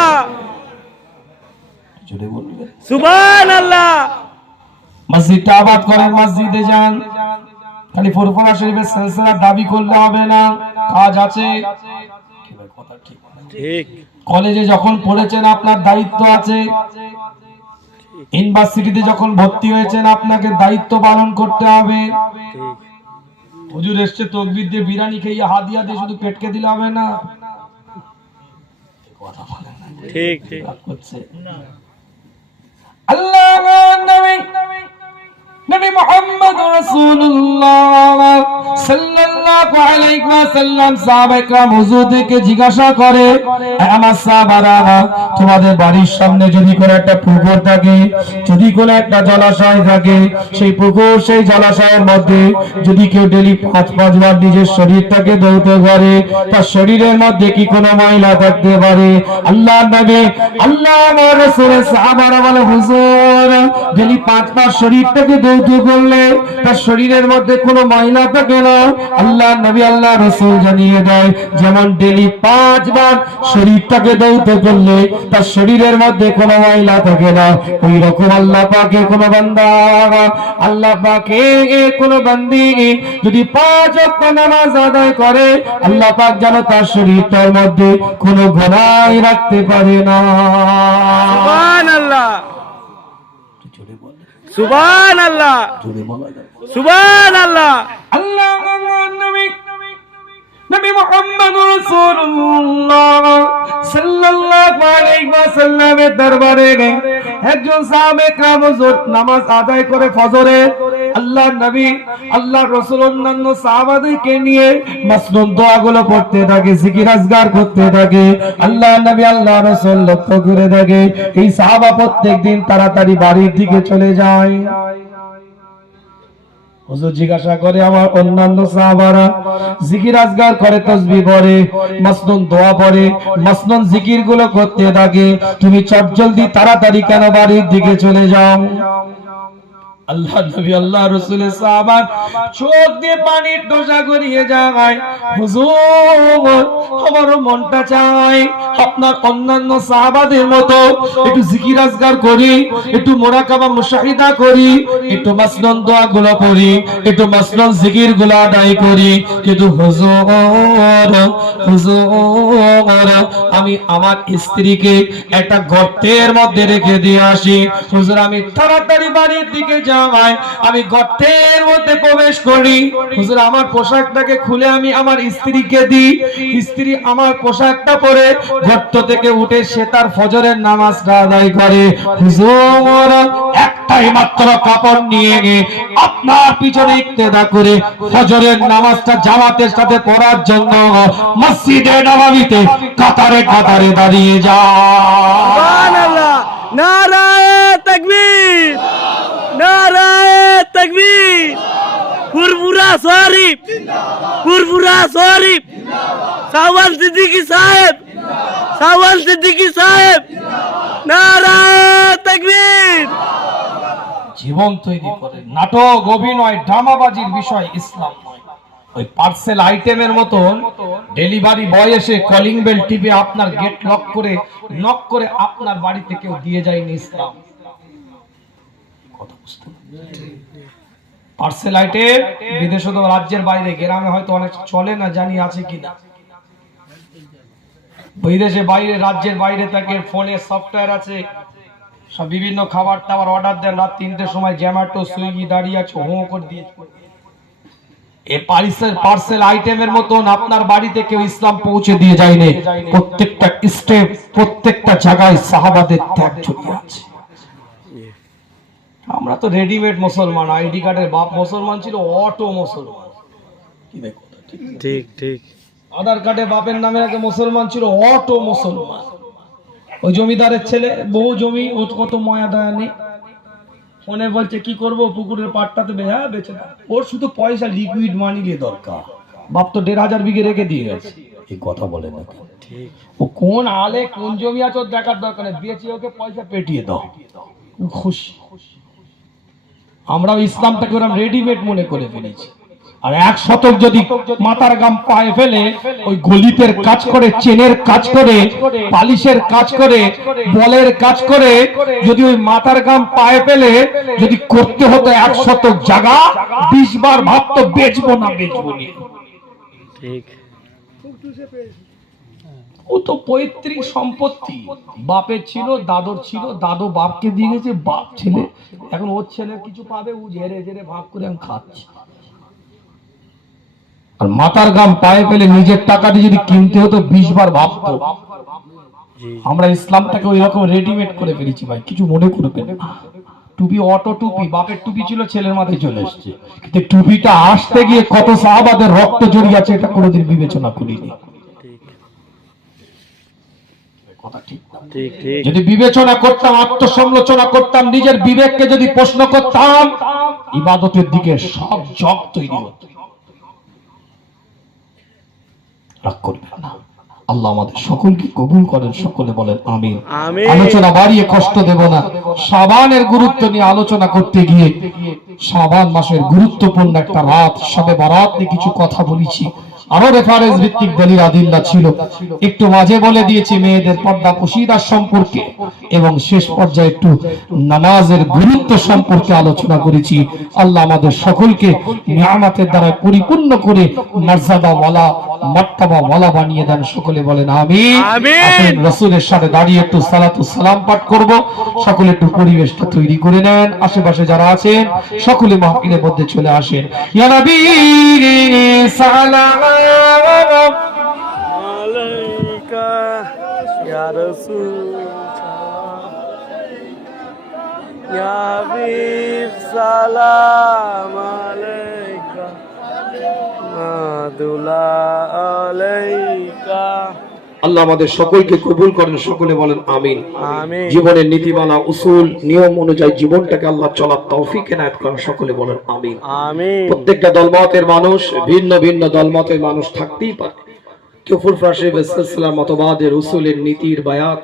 জোরে বলবেন সুবহানাল্লাহ। মসজিদটা আবাদ করেন, মসজিদে যান, খালি ফুরফুরা শরীফের সিলসিলার দাবি করলে হবে না, কাজ আছে। ঠিক। কলেজে যখন পড়েছেন আপনার দায়িত্ব আছে, ইউনিভার্সিটিতে যখন ভর্তি হয়েছেন আপনাকে দায়িত্ব পালন করতে হবে। হুজুর এসছে তকবীর দিয়ে বিরিয়ানি খেয়ে হাদিয়া দিয়ে শুধু পেটকে দিলে হবে না, কথা বলেন না, ঠিক ঠিক হচ্ছে আল্লাহ নবী মুহাম্মদ রাসূলুল্লাহ সাল্লাল্লাহু আলাইহি ওয়াসাল্লাম সাহাবায়ে কেরাম হুজুর থেকে জিজ্ঞাসা করে, আমার সাহাবারা, তোমাদের বাড়ির সামনে যদি কোনো একটা পুকুর থাকে, যদি কোনো একটা জলাশয় থাকে, সেই পুকুর সেই জলাশয়ের মধ্যে যদি কেউ ডেইলি 5 বার নিজের শরীরটাকে ধৌত করে, তার শরীরের মধ্যে কি কোনো ময়লা থাকতে পারে? আল্লাহ নবী, আল্লাহ রাসূলের সাহাবারা বলে, হুজুর ডেইলি 5 বার শরীরটাকে ধৌত করলে তার শরীরের মধ্যে কোনো ময়লা থাকে না। আল্লাহ নবী, আল্লাহ রাসূল জানিয়ে দেয়, যেমন ডেইলি 5 বার শরীরটাকে ধৌত করলে তার শরীরের মধ্যে কোনো ময়লা থাকে না, ওই রকম আল্লাহ পাকে কোনো বান্দা, আল্লাহ পাকে কোনো বান্দি যদি 5 ওয়াক্ত নামাজ আদায় করে, আল্লাহ পাক যেন তার শরীরটার মধ্যে কোনো গুনাহ রাখতে পারে না। সুবহানাল্লাহ, সুবহানাল্লাহ, সুবহানাল্লাহ। আল্লাহ নবী, নবী মুহাম্মদ রাসূলুল্লাহ সাল্লাল্লাহু আলাইহি ওয়াসাল্লামের দরবারে একজন সাহাবে কেরাম হুজুর নামাজ আদায় করে ফজরে, আল্লাহ নবী, আল্লাহ রাসূল অন্যান্য সাহাবাদেরকে নিয়ে মাসনুন দোয়াগুলো পড়তে থাকে, জিকির আজকার করতে থাকে। আল্লাহ নবী, আল্লাহ রাসূল লক্ষ্য করে দেখে এই সাহাবা প্রত্যেকদিন তাড়াতাড়ি বাড়ির দিকে চলে যায়। হুজুর জিজ্ঞাসা করে, আমার অন্যান্য সাহাবারা জিকির আজকার করে, তাসবিহ পড়ে, মাসনুন দোয়া পড়ে, মাসনুন জিকির গুলো করতে থাকে, তুমি চটজলদি তাড়াতাড়ি কেন বাড়ির দিকে চলে যাও? আল্লাহ নবী, আল্লাহ রাসূলের সাহাবা চোখ দিয়ে পানির টোসা গড়িয়ে যায়, হুজুর আমার মনটা চায় আপনার অন্যান্য সাহাবাদের মতো একটু জিকির আজকার করি, একটু মুরাকাবা মুশাহিদা করি, একটু মাসনুন দোয়াগুলো পড়ি, একটু মাসনুন জিকিরগুলো আদায় করি, কিন্তু হুজুর, হুজুর আমি আমার স্ত্রীকে একটা গর্তের মধ্যে রেখে দিয়ে আসি, হুজুর আমি তাড়াতাড়ি বাড়ির দিকে যাই, আমি গর্তের মধ্যে প্রবেশ করি, হুজুর আমার পোশাকটাকে খুলে আমি আমার স্ত্রীকে দিই, স্ত্রী আমার পোশাকটা পরে গর্ত থেকে উঠে সে তার ফজরের নামাজটা আদায় করে। হুজুর একটাই মাত্র কাপড় নিয়ে আপনার পিছনে ইক্তেদা করে ফজরের নামাজটা জামাতের সাথে পড়ার জন্য মসজিদে নববীতে কাতারে কাতারে দাঁড়িয়ে যায়। সুবহানাল্লাহ, নারায়ে তাকবীর, নারায়ে তাকবীর। ফুরফুরা শরীফ, ফুরফুরা শরীফ, সাওয়াল সিদ্দিকী সাহেব, সাওয়াল সিদ্দিকী সাহেব, নারায়ে তাকবীর। জীবন তৈরি করে। নাটক, অভিনয়, ড্রামাবাজির বিষয় ইসলাম নয়। ওই পার্সেল আইটেমের মতন ডেলিভারি বয় এসে কলিং বেল টিপে আপনার গেট লক করে আপনার বাড়িতে কেউ দিয়ে যায়নি ইসলাম। কথা বুঝতে পার্সেল আইটেম বিদেশে তো রাজ্যের বাইরে, গ্রামে হয়তো অনেক চলে না, জানি আছে কিনা। বিদেশে বাইরে, রাজ্যের বাইরে থাকে, ফোনে সফটওয়্যার আছে, সব বিভিন্ন খাবার টাবার অর্ডার দেন, রাত 3টের সময় জোম্যাটো সুইগি দাঁড়িয়ে আছে, হো করে দিয়ে এই পার্সেল আইটেমের মতন আপনার বাড়িতে কেউ ইসলাম পৌঁছে দিয়ে যায়নি। প্রত্যেকটা স্টেপ, প্রত্যেকটা জায়গায় সাহাবাদের ত্যাগ জড়িয়ে আছে। আমরা তো রেডিমেড মুসলমান, আইডি কার্ডের বাপ মুসলমান ছিল, অটো মুসলমান। কি দেখো, ঠিক ঠিক। আধার কার্ডে বাপের নামে আগে মুসলমান ছিল, অটো মুসলমান। ওই জমিদারের ছেলে, বহু জমি, ও কত ময়া দয়া নেই, ফোনে বলছে কি করব, পুকুরের পাটটাতে হ্যাঁ বেঁচে দাও। ওর শুধু পয়সা, লিকুইড মানি দিয়ে দরকার। বাপ তো 1,500 বিঘে রেখে দিয়ে গেছে। এই কথা বলে না, ঠিক। ও কোন আলে কোন জমি আছে ওর দেখার দরকার নেই, বেঁচে ওকে পয়সা পেটিয়ে দাও, খুশি। আমরাও ইসলামটাকে ওরকম রেডিমেড মনে করে ফেলেছি। আর 1 শতক যদি মাথার গাম পায়ে ফেলে, ওই গলিতের কাজ করে, চেনের কাজ করে, পালিশের কাজ করে, বলের কাজ করে, যদি ওই মাথার গাম পায়ে ফেলে যদি করতে হতো 1 শতক জায়গা, 20 বার ভাবতো বেচবো না বেচবো না। ঠিক। ও তো পৈতৃক সম্পত্তি, বাপের ছিল, দাদুর ছিল, দাদু বাপকে দিয়ে গেছে, বাপ ছেলে, এখন ওর ছেলে কিছু পাবে, ও ঝেড়ে ঝেড়ে ভাগ করে আমি খাচ্ছি। আর মাথার গাম পায়ে ফেলে নিজের টাকা দিয়ে যদি কিনতে হতো 20 বার ভাবতো। আমরা ইসলামটাকে ওই রকম রেডিমেড করে ফেলেছি ভাই, কিছু মনে করবেন না। টুপি অটো টুপি, বাপের টুপি ছিল, ছেলের মাথায় চলে এসেছে, কিন্তু টুপিটা আসতে গিয়ে কত সাহাবাদের রক্ত জড়িয়ে আছে এটা কোনোদিন বিবেচনা করিনি। যদি বিবেচনা করতাম, আত্মসমালোচনা করতাম, নিজের বিবেককে যদি প্রশ্ন করতাম, ইবাদতের দিকে সব জগ তৈরি হতো। রাগ করবেন না, আল্লাহ আমাদের সকলকে কবুল করেন, সকলে বলেন আমিন। আলোচনা বাড়িয়ে কষ্ট দেব না। শাবানের গুরুত্ব নিয়ে আলোচনা করতে গিয়ে শাবান মাসের গুরুত্বপূর্ণ একটা রাত, শবে বারাত নিয়ে কিছু কথা বলেছি। আরো রেফারেন্স ভিত্তিক দলিল আদিল্লাহ ছিল, একটু মাঝে বলে দিয়েছি মেয়েদের পর্দা পশিদার সম্পর্কে, এবং শেষ পর্যায়ে একটু নামাজের গুরুত্ব সম্পর্কে আলোচনা করেছি। আল্লাহ আমাদের সকলকে নিয়ামতের দ্বারা পরিপূর্ণ করে মর্যাদা ওয়ালা, মার্তাবা ওয়ালা বানিয়ে দেন, সকলে বলেন আমিন। আসেন রাসূলের সাথে দাঁড়িয়ে একটু সালাতু সালাম পাঠ করব। সকলে একটু পরিবেশটা তৈরি করে নেন, আশেপাশে যারা আছেন সকলে মাহফিলের মধ্যে চলে আসেন। ইয়া নবী সালাম আলাইকা ইয়া রাসূল, ইয়া হাবিব সালাম আলাইকা, মাদুলা আলাইকা। আল্লাহ আমাদের সকলকে কবুল করেন, সকলে বলেন আমিন। আমিন। জীবনের নীতিমালা, উসুল, নিয়ম অনুযায়ী জীবনটাকে আল্লাহ চলার তৌফিক এনায়েত করেন, সকলে বলেন আমিন। আমিন। প্রত্যেকটা দলমতের মানুষ, ভিন্ন ভিন্ন দলমতের মানুষ থাকতেই পারে। কেউ ফুরফুরাশে ইসলাম মতবাদের, উসুলের, নীতির বায়াত,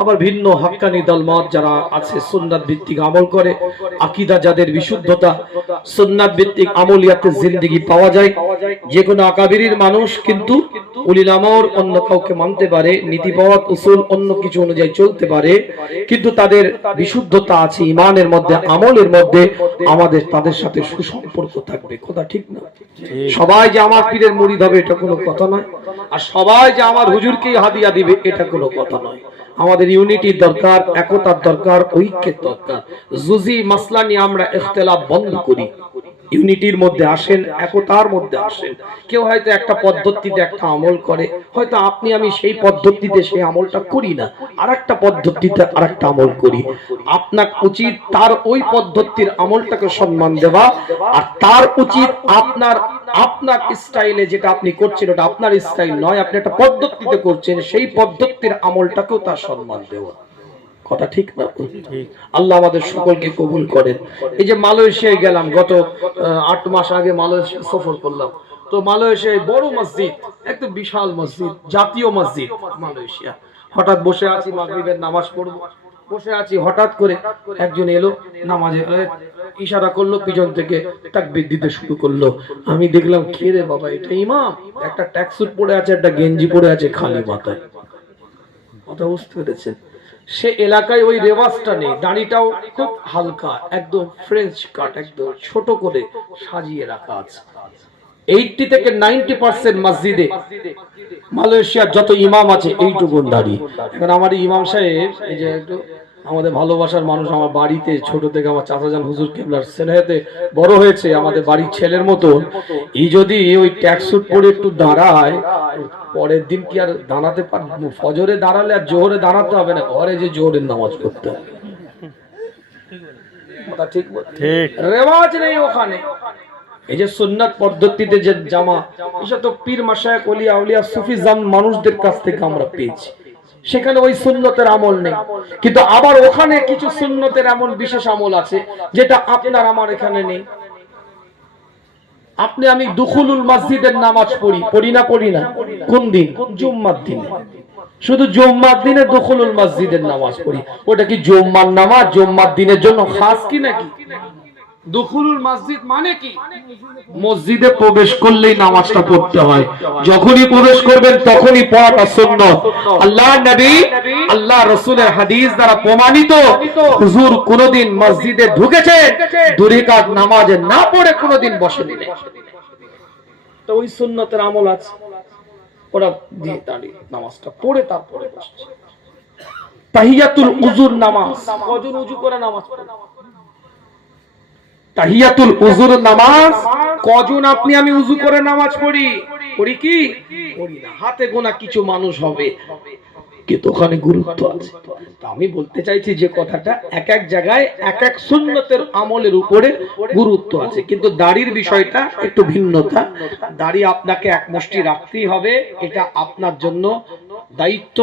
আবার ভিন্ন হাক্কানি দলমত যারা আছে সুন্নাত ভিত্তিক আমল করে, আকীদা যাদের বিশুদ্ধতা, সুন্নাত ভিত্তিক আমলিয়াতে জিন্দেগি পাওয়া যায়। যে কোনো আকাবিরের মানুষ কিন্তু উলিল আমর অন্য কাউকে মানতে পারে, নীতিবাদ উসুল অন্য কিছু অনুযায়ী চলতে পারে, কিন্তু তাদের বিশুদ্ধতা আছে ঈমানের মধ্যে, আমলের মধ্যে। আমাদের তাদের সাথে সুসম্পর্ক থাকবে, কথা ঠিক না? সবাই যে আমার পীরের মুরিদ হবে এটা কোনো কথা নয়, আর সবাই যে আমার হুজুরকেই হাদিয়া দিবে এটা কোনো কথা নয়। আমাদের ইউনিটির দরকার, একতার দরকার, ঐক্যের দরকার। জুজি মাসলা নিয়ে আমরা ইখতিলাফ বন্ধ করি, ইউনিটির মধ্যে আসেন, একতার মধ্যে আসেন। কেউ হয়তো একটা পদ্ধতিতে একটা আমল করে, হয়তো আপনি আমি সেই পদ্ধতিতে সেই আমলটা করি না, আরেকটা পদ্ধতিতে আরেকটা আমল করি। আপনার উচিত তার ওই পদ্ধতির আমলটাকে সম্মান দেওয়া, আর তার উচিত আপনার স্টাইলে যেটা আপনি করছেন ওটা আপনার স্টাইল নয়, আপনি একটা পদ্ধতিতে করছেন, সেই পদ্ধতির আমলটাকেও তার সম্মান দেওয়া। কথা ঠিক না? আল্লাহ আমাদের সকলকে কবুল করেন। এই যে মালয়েশিয়ায় গেলাম, গত 8 মাস আগে মালয়েশিয়া সফর করলাম। তো মালয়েশিয়ায় বড় মসজিদ, একদম বিশাল মসজিদ, জাতীয় মসজিদ মালয়েশিয়া। হঠাৎ বসে আছি, মাগরিবের নামাজ পড়ব, বসে আছি, হঠাৎ করে একজন এলো নামাজে, ইশারা করলো পিছন থেকে, তাকবীর দিতে শুরু করলো। আমি দেখলাম কে রে বাবা, এটা ইমাম, একটা ট্যাক্সুট পরে আছে, একটা গেঞ্জি পরে আছে, খালি মাথায়। কথা বুঝতে পেরেছেন? সে এলাকায় ওই রেওয়াজটা নেই, দাড়িটাও খুব হালকা, একদম ফ্রেঞ্চ কাট, একদম ছোট করে সাজিয়ে রাখা আছে। 80 থেকে 90% মসজিদে মালয়েশিয়ার যত ইমাম আছে এইটুকুন দাড়ি। এখন আমার ইমাম সাহেব, এই যে একটু আমাদের ভালোবাসার মানুষ, আমার বাড়িতে ছোট থেকে আমার চাচাজান হুজুর কেবলার স্নেহেতে বড় হয়েছে, আমাদের বাড়ির ছেলের মতন। এই যদি ওই ট্যাক্সুট পরে একটু দাঁড়ায়, পরের দিন কি আর দাঁড়াতে পার? ফজরে দাঁড়ালে আর জোহরে দাঁড়াতে হবে না, ঘরে যে জোহরের নামাজ পড়তে হবে। ঠিক ঠিক রেওয়াজ নেই ওখানে। এই যে সুন্নাত পদ্ধতিতে যে জামা, এসব তো পীর মাশায়েখ ওলিয়া আউলিয়া সুফি জাম মানুষদের কাছ থেকে আমরা পেয়েছি, সেখানে ওই সুন্নতের আমল নেই। কিন্তু আবার ওখানে কিছু সুন্নতের এমন বিশেষ আমল আছে যেটা আপনার আমার এখানে নেই। আপনি আমি দুখুলুল মসজিদের নামাজ পড়ি না? কোন দিন? জুম্মার দিনে। শুধু জুম্মার দিনে দুখুলুল মসজিদের নামাজ পড়ি। ওটা কি জুম্মার নামাজ জুম্মার দিনের জন্য খাস কি নাকি? দুখুলুল মসজিদ মানে কি? মসজিদে প্রবেশ করলেই নামাজটা পড়তে হয়। যখনই প্রবেশ করবেন তখনই পড়াটা সুন্নাত। আল্লাহর নবী, আল্লাহ রাসূলের হাদিস দ্বারা প্রমাণিত, হুজুর কোনদিন মসজিদে ঢুকেছে দুই রাকাত নামাজ না পড়ে কোনদিন বসেনি। তো ওই সুন্নতের আমল আছে, ওরা দিয়ে দাঁড়িয়ে নামাজটা পড়ে তারপরে বসছে। তাহিয়াতুল উযুর নামাজ, কজন উযু করে নামাজ পড়ে? তাহিয়াতুল উযুর নামাজ কজন আপনি আমি উযু করে নামাজ পড়ি? পড়ি কি? পড়ি না। হাতে গোনা কিছু মানুষ হবে, কিন্তু ওখানে গুরুত্ব আছে। তো আমি বলতে চাইছি যে কথাটা, এক এক জায়গায় এক এক সুন্নতের আমলের উপরে গুরুত্ব আছে, কিন্তু দাড়ির বিষয়টা একটু ভিন্নতা। দাড়ি আপনাকে এক মুষ্টি রাখতেই হবে, এটা আপনার জন্য দায়িত্ব,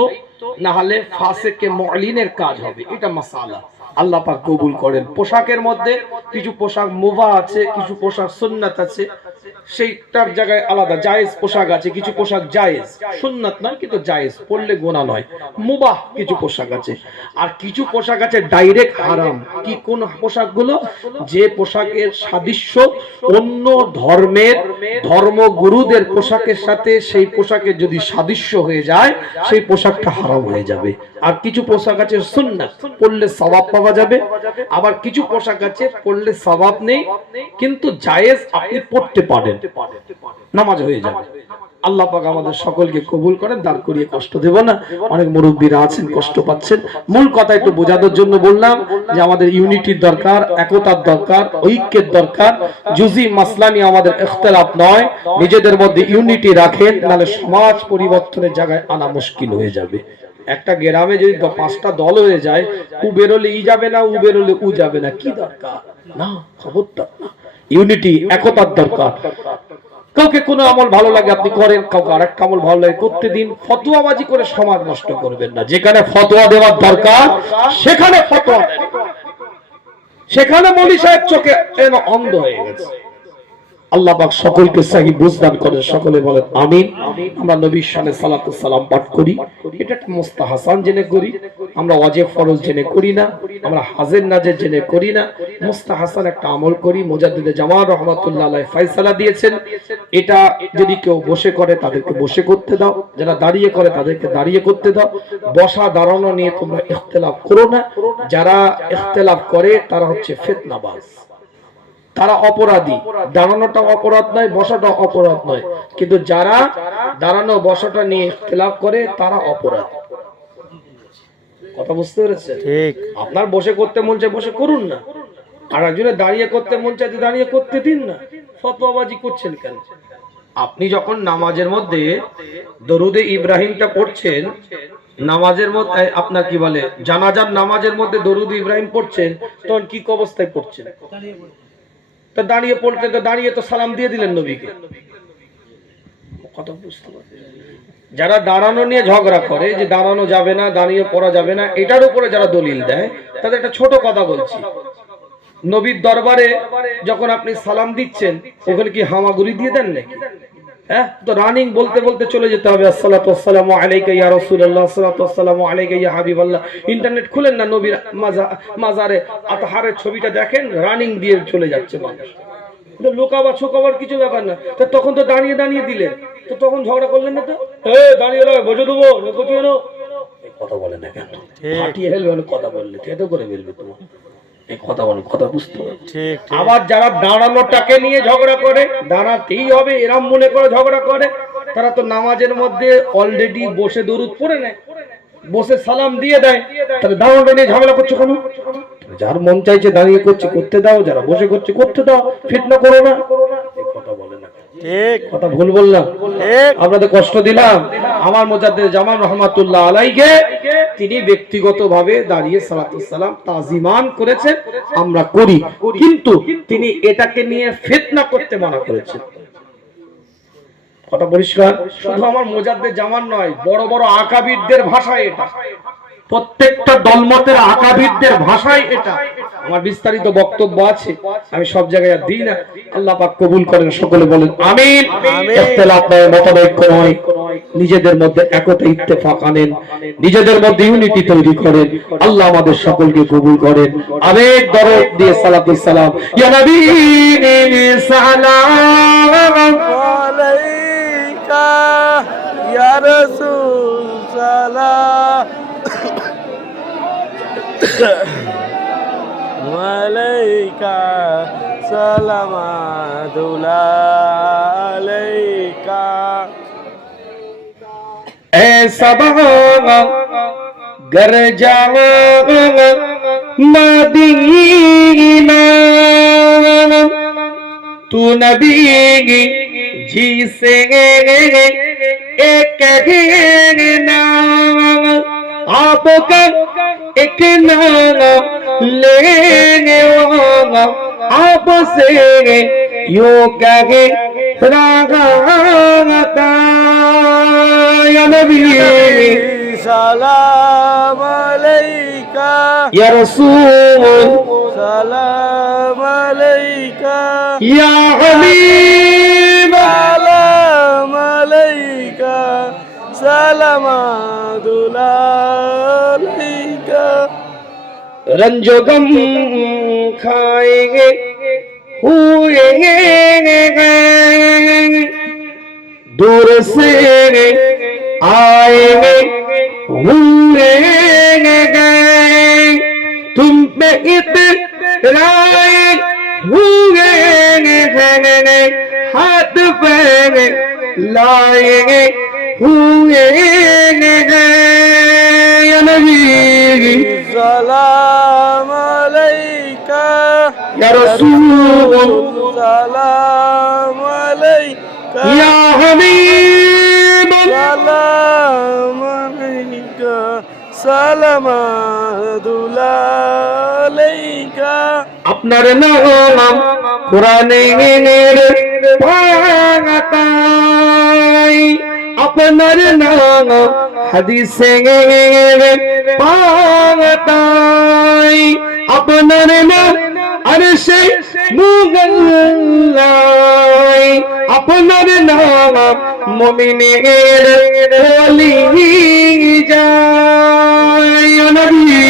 না হলে ফাসেকে মুআলিনের কাজ হবে, এটা মাসালা। আল্লাহ পাক কবুল করেন। পোশাকের মধ্যে কিছু পোশাক মুবাহ আছে, কিছু পোশাক সুন্নাত আছে, সেইটার জায়গায় আলাদা। জায়েজ পোশাক আছে, কিছু পোশাক জায়েজ, সুন্নাত নয় কিন্তু জায়েজ, পড়লে গোনা নয়, মুবাহ কিছু পোশাক আছে। আর কিছু পোশাক আছে ডাইরেক্ট হারাম। কি কোন পোশাকগুলো? যে পোশাকের সাদৃশ্য অন্য ধর্মের ধর্মগুরুদের পোশাকের সাথে সেই পোশাকের যদি সাদৃশ্য হয়ে যায়, সেই পোশাকটা হারাম হয়ে যাবে। আর কিছু পোশাক আছে সুন্নাত, পড়লে সওয়াব পাওয়া যাবে। আবার কিছু পোশাক আছে পড়লে সওয়াব নেই কিন্তু জায়েজ, আপনি পড়তে পারেন, নামাজ হয়ে যাবে। আল্লাহ পাক আমাদের সকলকে কবুল করেন, দাঁড় করিয়ে কষ্ট দেব না। অনেক মুরব্বীরা আছেন, কষ্ট পাচ্ছেন। মূল কথা একটু বোঝানোর জন্য বললাম যে আমাদের ইউনিটির দরকার, একতার দরকার, ঐক্যের দরকার। জুজি মাসলা নিয়ে আমাদের ইখতিলাফ নয়, নিজেদের মধ্যে ইউনিটি রাখেন, নাহলে সমাজ পরিবর্তনের জায়গায় আনা মুশকিল হয়ে যাবে। একটা গ্রামে যদি 5টা দল হয়ে যায়, উ বেরোলে ই যাবে না, উ বেরোলে উ যাবে না, কি দরকার? না, খবরদার না। ইউনিটি, একতার দরকার। কাউকে কোনো আমল ভালো লাগে আপনি করেন, কাউকে আরেকটা আমল ভালো লাগে করতে দিন। ফতোয়াবাজি করে সমাজ নষ্ট করবেন না। যেখানে ফতোয়া দেওয়ার দরকার সেখানে ফতোয়া দেন। সেখানে মৌলী সাহেব চোখে অন্ধ হয়ে গেছে। আল্লাহ পাক সকলকে সহি বুঝ দান করেন, সকলে বলেন আমিন। আমরা নবীর শানে সালাতু সালাম পাঠ করি, এটা একটা মুস্তাহাসান জেনে করি। আমরা ওয়াজিব ফরজ জেনে করি না, আমরা হাজির নাজির জেনে করি না, মুস্তাহাসান একটা আমল করি। মুজাদ্দিদ জামাল রাহমাতুল্লাহ আলাইহি ফয়সালা দিয়েছেন, এটা যদি কেউ বসে করে তাদেরকে বসে করতে দাও, যারা দাঁড়িয়ে করে তাদেরকে দাঁড়িয়ে করতে দাও। বসা দাঁড়ানো নিয়ে তোমরা ইখতিলাফ করো না। যারা ইখতিলাফ করে তারা হচ্ছে ফিতনাবাজ, তারা অপরাধী। দাঁড়ানোটা অপরাধ নয়, বসাটা অপরাধ নয়, কিন্তু যারা দাঁড়ানো বসাটা নিয়ে ইখতিলাফ করে তারা অপরাধী। কথা বুঝতে পেরেছেন? ঠিক। আপনার বসে করতে মন চায় বসে করুন না, আর একজনের দাঁড়িয়ে করতে মন চায় দাঁড়িয়ে করতে দিন না। ফতোয়াবাজি করছেন কেন? আপনি যখন নামাজের মধ্যে দরুদে ইব্রাহিমটা পড়ছেন, নামাজের মধ্যে আপনার কি বলে জানাজার নামাজের মধ্যে দরুদ ইব্রাহিম পড়ছেন, তখন কি অবস্থায় পড়ছেন? তো দাঁড়িয়ে পড়তে, তো দাঁড়িয়ে তো সালাম দিয়ে দিলেন নবীকে। কথা বুঝতে পারছেন? যারা দাঁড়ানো নিয়ে ঝগড়া করে যে দাঁড়ানো যাবে না, দাঁড়িয়ে পড়া যাবে না, এটার উপরে যারা দলিল দেয়, তাদের একটা ছোট কথা বলছি। নবীর দরবারে যখন আপনি সালাম দিচ্ছেন, ওখানে কি হামাগুড়ি দিয়ে দেন নাকি? হ্যাঁ, তো রানিং বলতে বলতে চলে যেতে হবে আসসালাতু ওয়াসসালামু আলাইকা ইয়া রাসূলুল্লাহ, আসসালাতু ওয়াসসালামু আলাইকা ইয়া হাবিবাল্লাহ। ইন্টারনেট খুলেন না, নবীর মাজারে আতহারের ছবিটা দেখেন, রানিং দিয়ে চলে যাচ্ছে মানুষ। তো লোকাবা ছোকাবার কিছু ব্যাপার না। তো তখন তো দাঁড়িয়ে দাঁড়িয়ে দিলেন, তো তখন ঝগড়া করলেন না তো, দাঁড়িয়ে রয় বোঝো দেবো কোথায় এলো, কথা বলে না কেন, ফাটিয়ে হেলবে কথা বললে থেতো করে ফেলবে তোমার, এই কথা বলে কথা বুঝতে হবে। আবার যারা দাঁড়ানোটাকে নিয়ে ঝগড়া করে, দাঁড়াতেই হবে এরম মনে করে ঝগড়া করে, তারা তো নামাজের মধ্যে অলরেডি বসে দরুদ পড়ে নেয়, বসে সালাম দিয়ে দেয়, তাহলে দাঁড়ানোটা নিয়ে ঝগড়া করছে কেন? যার মন চাইছে দাঁড়িয়ে করছে করতে দাও, যারা বসে করছে করতে দাও, ফিতনা করো না। কথা বলে না, ঠিক কথা ভুল বললাম, আপনাদের কষ্ট দিলাম। আমার মুজাদ্দিদ জামান রহমাতুল্লাহ আলাইহি তিনি ব্যক্তিগতভাবে দাঁড়িয়ে সালাতুস সালাম তাজিমান করেছেন, আমরা করি, কিন্তু তিনি এটাকে নিয়ে ফিতনা করতে মানা করেছেন। কথা পরিষ্কার। শুধু আমার মুজাদ্দিদ জামান নয়, বড় বড় আকাবিরদের ভাষায় এটা, প্রত্যেকটা দলমতের আকাবিরদের ভাষায় এটা। আমার বিস্তারিত বক্তব্য আছে, আমি সব জায়গায় আর দিই না। আল্লাহ পাক কবুল করেন, সকলে বলেন আমিন। ইখতিলাফ নয়, মতৈক্য নয়, নিজেদের মধ্যে একতা ইত্তেফাক আনেন, নিজেদের মধ্যে ইউনিটি তৈরি করেন। আল্লাহ আমাদের সকলকে কবুল করেন। আবেগ দরদ দিয়ে সালাতুস সালাম ইয়া নবী সালাম আলাইকা ইয়া রাসূল সালাম আলাইকা সালামাতুল্লাহ আলাইকা। এ সাবাহ ঘর যাওয়া মদীনা, तू नबी जी से एक कहना, आपका एक नाम लेने वाला आपसे यो कहे रागाता या नबी सलाम अलैका या रसूल सलाम अलैका या हबीब सलाम अलैका सलामुल्लाह। रंजो गम खाएंगे हुए दूर से आएंगे हुए तुम पे इतराए हुए हाथ पे लाएंगे हुए या नबी सलाम अलैका या रसूल सलाम अलैका या हबीब सलाम अलैका सलामुल्लाह। আপনার নাম কোরআনের পাতায়, আপনার নাম হাদিসের পাতায়, আপনার নাম আরশে মুগল্লায়, আপনার নাম মুমিনের ওলি যায় নবী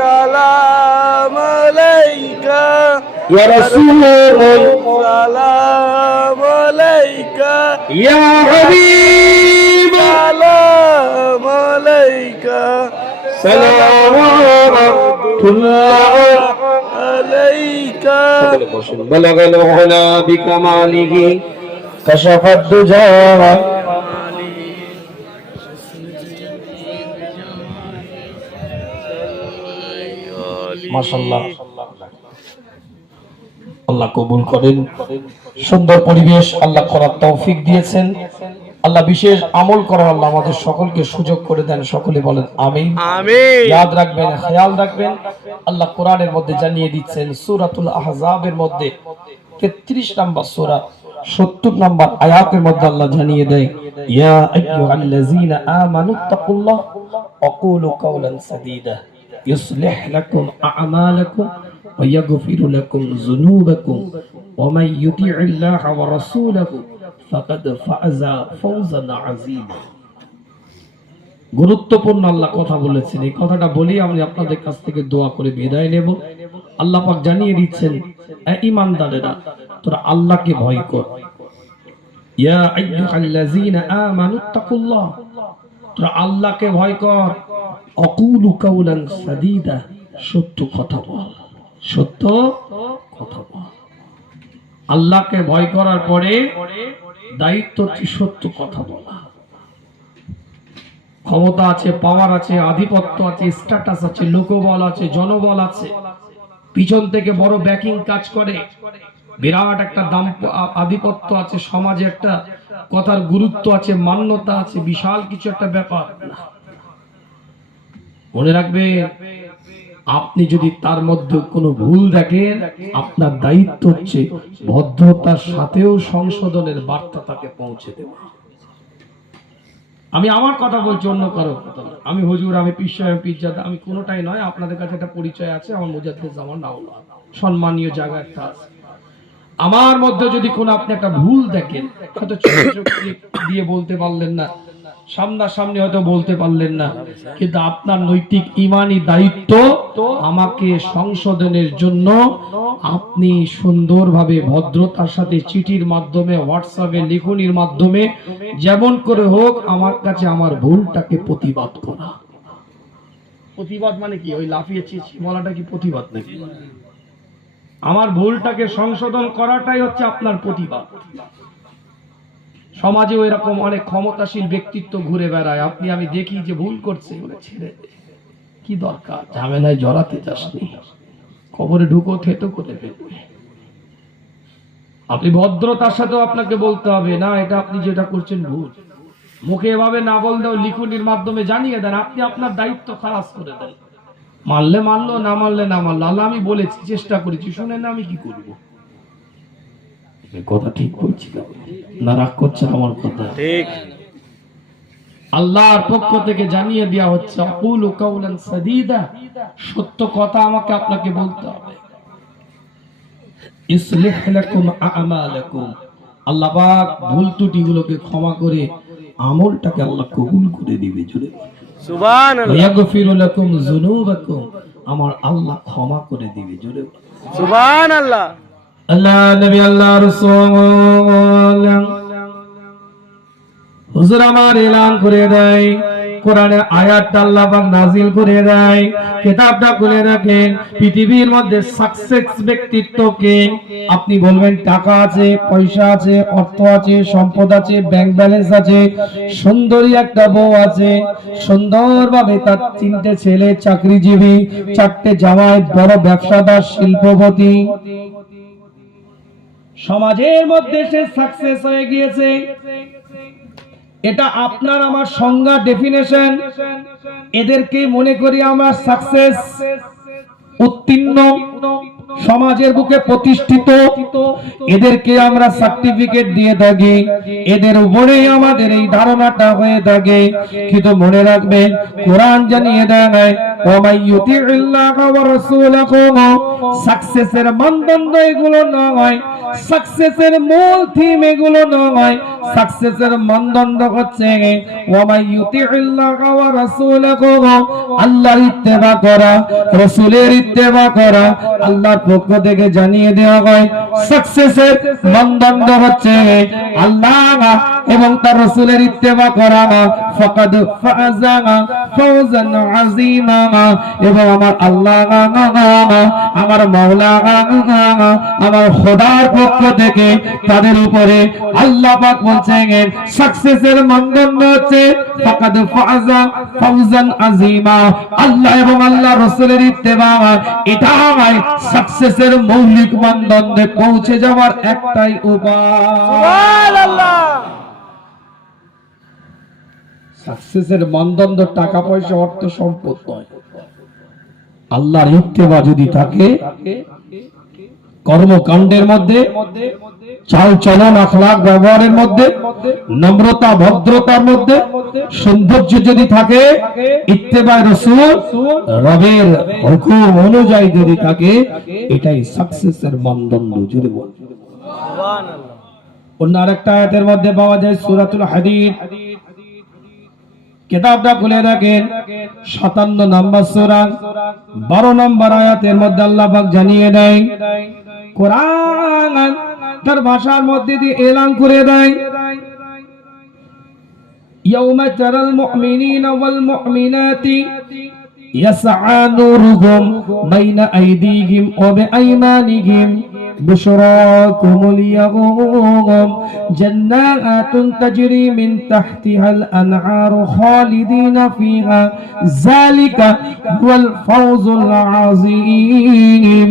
सलाम अलैका या रसूल सलाम अलैका या हबीब सलाम अलैका सलामुल्लाह अलैका। बलगल उला बिकमालिही कशफत दुजा মাশাআল্লাহ। আল্লাহ কবুল করেন। সুন্দর পরিবেশ আল্লাহ করার তৌফিক দিয়েছেন। আল্লাহ বিশেষ আমল করার আল্লাহ আমাদের সকলকে সুযোগ করে দেন। সকলে বলেন আমিন আমিন। ইয়াদ রাখবেন, খেয়াল রাখবেন, আল্লাহ কোরআনের মধ্যে জানিয়ে দিচ্ছেন সূরাতুল আহজাবের মধ্যে 33 নম্বর সূরা 70 নম্বর আয়াতের মধ্যে আল্লাহ জানিয়ে দেয়, ইয়া আইয়ুহাল্লাযীনা আমানুত্তাকুল্লাহ ওয়া কুলু কাওলান সাদীদা يصلح لكم أعمالكم ويغفر لكم ذنوبكم ومن يطع الله ورسوله ফাকাদ ফাযা ফাওজান আযীমা। গুরুত্বপূর্ণ আল্লাহ কথা বলেছেন। এই কথাটা বলি আমি আপনাদের কাছ থেকে দোয়া করে বিদায় নেব। আল্লাহ পাক জানিয়ে দিচ্ছেন, এ ঈমানদারেরা তোরা আল্লাহকে ভয় কর। ইয়া আইয়ুহাল্লাযীনা আমানুত্তাকুল্লাহ, তোরা আল্লাহকে ভয় কর। আকুলু কাওলান সাদীদা, সত্য কথা বল, সত্য কথা বল। আল্লাহকে ভয় করার পরে দায়িত্ব হচ্ছে সত্য কথা বলা। ক্ষমতা আছে, পাওয়ার আছে, আধিপত্য আছে, স্ট্যাটাস আছে, লোকবল আছে, জনবল আছে, পিছন থেকে বড় ব্যাকিং কাজ করে, বিরাট একটা দাম আধিপত্য আছে, সমাজে একটা কথার গুরুত্ব আছে, মান্যতা আছে, বিশাল কিছু একটা ব্যাপার। মনে রাখবে, আপনি যদি তার মধ্যে কোনো ভুল দেখেন, আপনার দায়িত্ব হচ্ছে ভদ্রতার সাথেও সংশোধনের বার্তা তাকে পৌঁছে দেওয়া। আমি আমার কথা বলছি, অন্য কারো কথা না। আমি হুজুর, আমি পীর সাহেব, পীরজাদা, আমি কোনোটাই নয়। আপনাদের কাছে একটা পরিচয় আছে, আমার মুজাদ্দিদ জামান নাওলা, সম্মানীয় জায়গা একটা আছে। আমার মধ্যে যদি কোনো আপনি একটা ভুল দেখেন, হয়তো চোখ দিয়ে বলতে পারলেন না, সামনাসামনি হয়তো বলতে পারলেন না, কিন্তু আপনার নৈতিক ঈমানি দায়িত্ব আমাকে সংশোধনের জন্য আপনি সুন্দরভাবে ভদ্রতার সাথে চিঠির মাধ্যমে, হোয়াটসঅ্যাপে লিখনির মাধ্যমে, যেমন করে হোক আমার কাছে আমার ভুলটাকে প্রতিবাদ করা। প্রতিবাদ মানে কি? ওই লাফিয়ে চিঠি বলাটা কি প্রতিবাদ নাকি? আমার ভুলটাকে সংশোধন করাটাই হচ্ছে আপনার প্রতিবাদ। সমাজে ওই রকম অনেক ক্ষমতাশীল ব্যক্তিত্ব ঘুরে বেড়ায়, আপনি আমি দেখি যে ভুল করছে, ছেড়ে দে, কি দরকার, ঝামেলায় জড়াতে চাসনি, কবরে ঢুকো, থেতো করে ফেলবে। আপনি ভদ্রতার সাথেও আপনাকে বলতে হবে, না এটা আপনি যেটা করছেন ভুল। মুখে এভাবে না বললেও লিখনির মাধ্যমে জানিয়ে দেন, আপনি আপনার দায়িত্ব খালাস করে দেন। মানলে মানলো, না মানলে না মানলো। আল্লাহ আমি বলেছি, চেষ্টা করেছি, শুনেন না, আমি কি করবো? কথা ঠিক বলছি না? রাগ করছে আমার কথা? ঠিক। আল্লাহর পক্ষ থেকে জানিয়ে দেওয়া হচ্ছে, আকুলু কাওলান সাদীদা, সত্য কথা আমাকে আপনাকে বলতে হবে। ইসলিহ লাকুম আ'মালাকুম, আল্লাহ পাক ভুল ত্রুটিগুলোকে ক্ষমা করে আমলটাকে আল্লাহ কবুল করে দিবে। জোরে সুবহানাল্লাহ। ইয়াগফিরু লাকুম যুনুবাকুম, আমার আল্লাহ ক্ষমা করে দিবে। জোরে সুবহানাল্লাহ। আল্লাহ নবী, আল্লাহ রাসূল হুজুর আমার এলান করে দেয়, কোরআনের আয়াতটা আল্লাহ পাক নাজিল করে দেয়, কিতাবটা খুলে রাখেন। পৃথিবীর মধ্যে সাকসেস ব্যক্তিত্বকে আপনি বলবেন টাকা আছে, পয়সা আছে, অর্থ আছে, সম্পদ আছে, ব্যাংক ব্যালেন্স আছে, সুন্দরী একটা বউ আছে, সুন্দরভাবে তার 3টে ছেলে চাকরিজীবী, 4টে জামাই বড় ব্যবসাদার, শিল্পপতি, সমাজের মধ্যে সে সাকসেস হয়ে গিয়েছে। এটা আপনার আমার সংজ্ঞা, ডেফিনেশন। এদেরকে মনে করি আমরা সাকসেস, উত্তীর্ণ, সমাজের বুকে প্রতিষ্ঠিত। এদেরকে আমরা সার্টিফিকেট দিয়ে থাকি, এদের উপরেই আমাদের এই ধারণাটা হয়ে থাকে। কিন্তু মনে রাখবেন, কোরআন জানিয়ে দেয়, ওয়ামাইয়ুতিল্লাহা ওয়া রাসূলাহু, সাকসেসের মানদণ্ড এগুলো নয়, সাকসেসের মূল থিম এগুলো নয়। সাকসেসের মানদণ্ড হচ্ছে ওয়ামাইয়ুতিল্লাহা ওয়া রাসূলাহু, আল্লাহর ইত্তেবা করা, রাসূলের ইত্তেবা করা। আল্লাহর পক্ষ থেকে জানিয়ে দেওয়া হয়, সাকসেসের মানদণ্ড হচ্ছে আল্লাহ এবং তার রাসূলের ইত্তেবা করা। ফাকাদ ফাযা ফাওজান আযীমা, এবং আমার আল্লাহ, আমার মাওলা, আমার খোদার পক্ষ থেকে তাদের উপরে আল্লাহ পাক বলছেন, সাকসেসের মানদণ্ড হচ্ছে ফাকাদ ফাযা ফাওজান আযীমা, আল্লাহ এবং আল্লাহ রাসূলের ইত্তেবা। এটাই সাকসেসের মৌলিক মানদণ্ডে পৌঁছে যাওয়ার একটাই উপায়। সুবহানাল্লাহ। সাকসেসের মানদণ্ড টাকা পয়সা, অর্থ সম্পদ নয়। আল্লাহর ইত্তেবা যদি থাকে, কর্মকাণ্ডের মধ্যে, চাল চলন, আখলাক, ব্যবহারের মধ্যে, নম্রতা, ভদ্রতার মধ্যে, সৌন্দর্য যদি থাকে, ইত্তেবায়ে রাসূল, রবের হুকুম অনুযায়ী যদি থাকে, এটাই সাকসেসের মানদণ্ড। জুড়ে বল সুবহানাল্লাহ। অন্য আরেকটা আয়াতের মধ্যে পাওয়া যায় সূরাতুল হাদীদ, কিতাবটা খুলে দেখেন 57 নম্বর সূরা 12 নম্বর আয়াতের মধ্যে আল্লাহ পাক জানিয়ে দেয়, কোরআন তার ভাষার মধ্যে দিয়ে এলান করে দেয়, ইয়াউমা তারাল মুমিনিনা ওয়াল মুমিনাতি ইয়াসআ নূরুহুম বাইনা আইদিহিম ওয়া বিআইমানিহিম বুশরাকুমুল ইয়াউম জান্নাতুন তাজরি মিন তাহতিহাল আনহারু খালিদিনা ফিহা যালিকা হুয়াল ফাওজুল আযীম।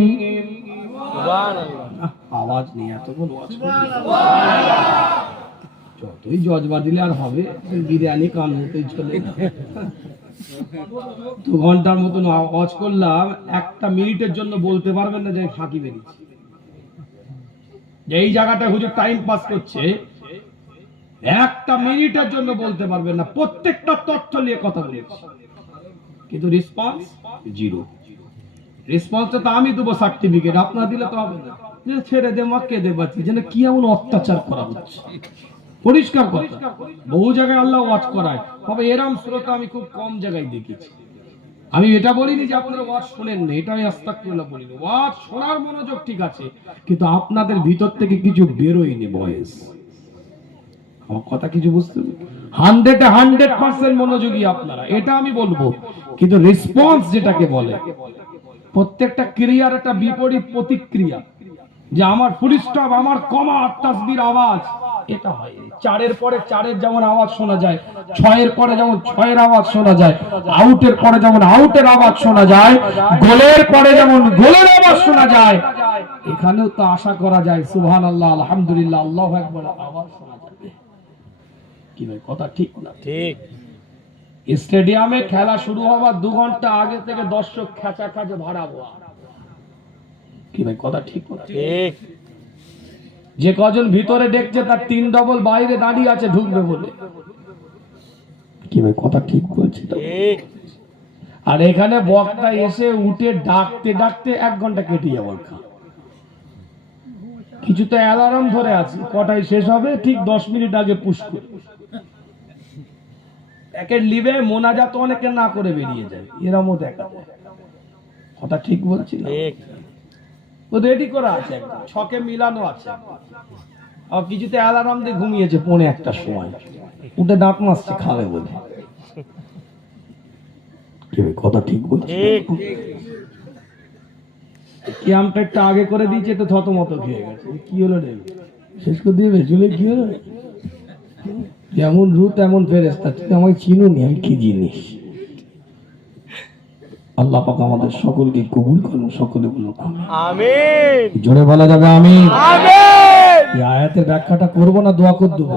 সুবহানাল্লাহ। আওয়াজ নিয়ে এত কোন ওয়াজ যতই জজবা দিলে আর হবে, বিরিয়ানি কান মতোই চলে। 2 ঘন্টার মতন আওয়াজ করলাম, 1টা মিনিটের জন্য বলতে পারবেন না যে ফাঁকি বেরিয়েছে। এই জায়গাটা হুজুর টাইম পাস করছে, 1টা মিনিটের জন্য বলতে পারবেন না, প্রত্যেকটা তথ্য নিয়ে কথা বলেছি, কিন্তু রেসপন্স জিরো। রেসপন্সটা তো আমি দেবো সার্টিফিকেট, আপনারা দিলে তো হবে না। ছেড়ে দে মাকে দে বাচ্চি, যেন কি এমন অত্যাচার করা হচ্ছে, পরিষ্কার কথা। বহু জায়গায় আল্লাহ ওয়াজ করায়, তবে এরম শ্রোতা আমি খুব কম জায়গায় দেখেছি। আমি এটা বলিনি যে আপনারা ওয়াজ শোনেন না, এটা আমি আস্তাগফিরুল্লাহ বলিনি। ওয়াজ শোনার মনোযোগ ঠিক আছে, কিন্তু আপনাদের ভিতর থেকে কিছু বেরোয়নি ভয়েস। আমার কথা কিছু বুঝতে 100% মনোযোগী আপনারা, এটা আমি বলবো। কিন্তু রেসপন্স যেটাকে বলে, প্রত্যেকটা ক্রিয়ার একটা বিপরীত প্রতিক্রিয়া। যে আমার ফুল স্টপ, আমার কমা, তাসবির আওয়াজ, এটা হয় 4-এর পরে 4-এর যেমন আওয়াজ শোনা যায়, 6-এর পরে যেমন 6-এর আওয়াজ শোনা যায়, আউটের পরে যেমন আউটের আওয়াজ শোনা যায়, গোলের পরে যেমন গোলের আওয়াজ শোনা যায়, এখানেও তো আশা করা যায় সুবহানাল্লাহ, আলহামদুলিল্লাহ, আল্লাহু আকবার আওয়াজ শোনা যাবে। কি ভাই কথা ঠিক না? ঠিক। স্টেডিয়ামে খেলা শুরু হওয়ার 2 ঘন্টা আগে থেকে দর্শক খেচা খাচে ভাড়াবো। কি ভাই কথা ঠিক না? ঠিক। যে কজন ভিতরে দেখছে তার 3 ডবল বাইরে দাঁড়িয়ে আছে ঢুকবে বলে। কি ভাই কথা ঠিক বলছি তো? ঠিক। আর এখানে বক্তা এসে উঠে ডাকতে ডাকতে 1 ঘন্টা কেটে যাবে। কিছু তো অ্যালার্ম ধরে আছে, কটায় শেষ হবে ঠিক 10 মিনিট আগে পুশ করে। প্যাকেট লিবে মোনাজাত অনেকে না করে বেরিয়ে যায়, এরমও দেখা যায়। কথা ঠিক বলছি না? ঠিক। ও রেডি করা আছে, একদম ছকে মিলানো আছে। আর কিছুতে অ্যালার্ম দিয়ে ঘুমিয়েছে 1:45 সময়, উঠে দাঁত মাসছে খাবে বলে। কি ভাই কথা ঠিক বলছি? কিয়ামটা একটু আগে করে দিয়েছে, তো থতমত খেয়ে গেছে। কি হলো রে, শেষ করে দিবে চলে? কি হলো? যেমন রূহ তেমন ফেরেশতা, তুমি আমাকে চিনোনি, আমি কি জিনিস? আল্লাহ পাক আমাদের সকলকে কবুল করুন, সকলে বলুন আমিন। জোরে বলা যাবে আমিন? আমিন। এই আয়াতের ব্যাখ্যাটা করব না দোয়া করে দেব?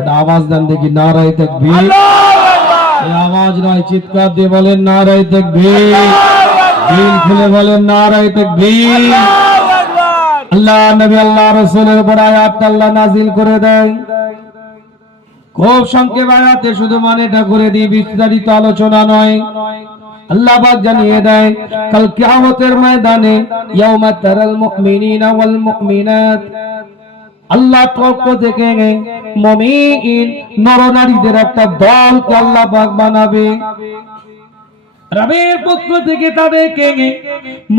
এটা আওয়াজ দেন দেখি, নারায়ে তাকবীর। আল্লাহু আকবার। এই আওয়াজ নয়, চিৎকার দিয়ে বলেন নারায়ে তাকবীর। দিল খুলে বলেন নারায়ে তাকবীর। আল্লাহু আকবার। আল্লাহ নবী আল্লাহ রাসূলের উপর আয়াতটা আল্লাহ নাযিল করে দেন। খুব সংক্ষেপ আয়াতে শুধু মানেটা করে দিই, বিস্তারিত আলোচনা নয়। আল্লাহ পাক জানিয়ে দেয়, কাল কিয়ামতের ময়দানে ইয়াউমা তারাল মুমিনিনা ওয়াল মুমিনাত, আল্লাহ পক্ষ থেকে মুমিন নরনারীদের একটা দলকে আল্লাহ পাক বানাবে। রবের পক্ষ থেকে তাদেরকে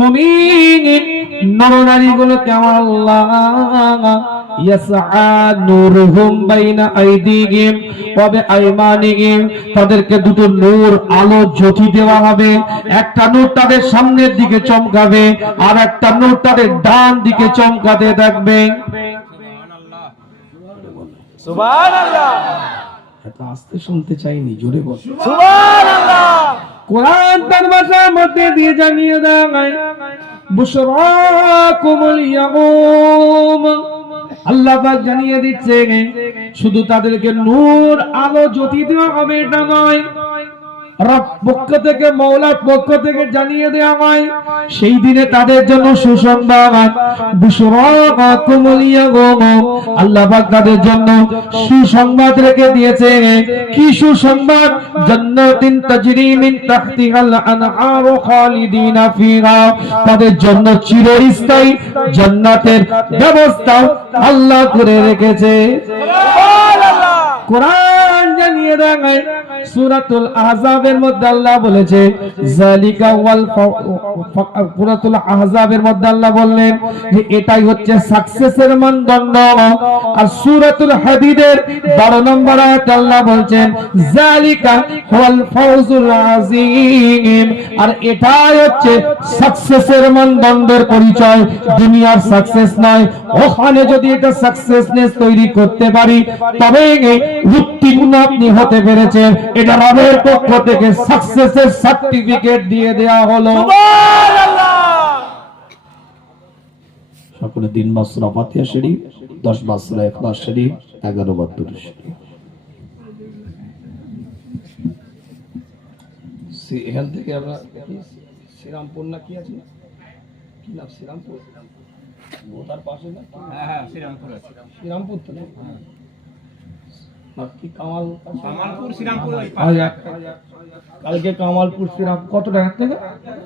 মুমিন নরনারীগুলোকে আল্লাহ ইয়াসআ নূরুহুম বাইনা আইদিহিম ওয়া বিআইমানিহিম, তাদেরকে দুটো নূর আলো জ্যোতি দেওয়া হবে। একটা নূর তাদের সামনের দিকে চমকাবে, আর একটা নূর তাদের ডান দিকে চমকাতে থাকবে। সুবহানাল্লাহ, সুবহানাল্লাহ। এত আস্তে শুনতে চাইনি, জোরে বল সুবহানাল্লাহ। কোরআন তার ভাষার মধ্যে দিয়ে জানিয়ে দেয়, বুশরাকুমুল ইয়াউম, আল্লাহ পাক জানিয়ে দিচ্ছে শুধু তাদেরকে নূর আলো জ্যোতি দেওয়া হবে এটা নয়, রব পক্ষ থেকে, মওলার পক্ষ থেকে জানিয়ে দেওয়া হয় সেই দিনে তাদের জন্য সুসংবাদ। বুশরাকুমুল ইয়াওম, আল্লাহ পাক তাদের জন্য সুসংবাদ রেখে দিয়েছে। কি সুসংবাদ? জান্নাতিন তাজরি মিন তাহতিহাল আনহারু খালিদিনা ফিহা, তাদের জন্য চিরস্থায়ী জান্নাতের ব্যবস্থা আল্লাহ করে রেখেছে। কোরআন জানিয়ে দেয় সূরাতুল আহজাবের মধ্যে আল্লাহ বলেছে যালিকা ওয়াল সূরাতুল আহজাবের মধ্যে আল্লাহ বললেন যে এটাই হচ্ছে সাকসেসের মানদণ্ড। আর সূরাতুল হাদিদের 12 নম্বর আয়াতে আল্লাহ বলছেন যালিকা ওয়াল ফাউজুল আযীম, আর এটাই হচ্ছে সাকসেসের মানদণ্ডের পরিচয়, দুনিয়ার সাকসেস নয়। ওখানে যদি এটা সাকসেসনেস তৈরি করতে পারি তবে উত্তীর্ণ আপনি হতে পেরেছেন, এটা রবের পক্ষ থেকে সাকসেসের সার্টিফিকেট দিয়ে দেয়া হলো। সকলে 3 বার সূরা ফাতিহা শরীফ, 10 বার সূরা ইখলাস শরীফ, 11 বার দুরূদ শরীফ। এখান থেকে আমরা শ্রীরামপুর না কি আছে, কি নাম শ্রীরামপুর, বোতার পাশে না? হ্যাঁ শ্রীরামপুর আছে, শ্রীরামপুর তো না, বাকি কামালপুর শ্রীরামপুর। কালকে কামালপুর শ্রীরামপুর কত টাকা থেকে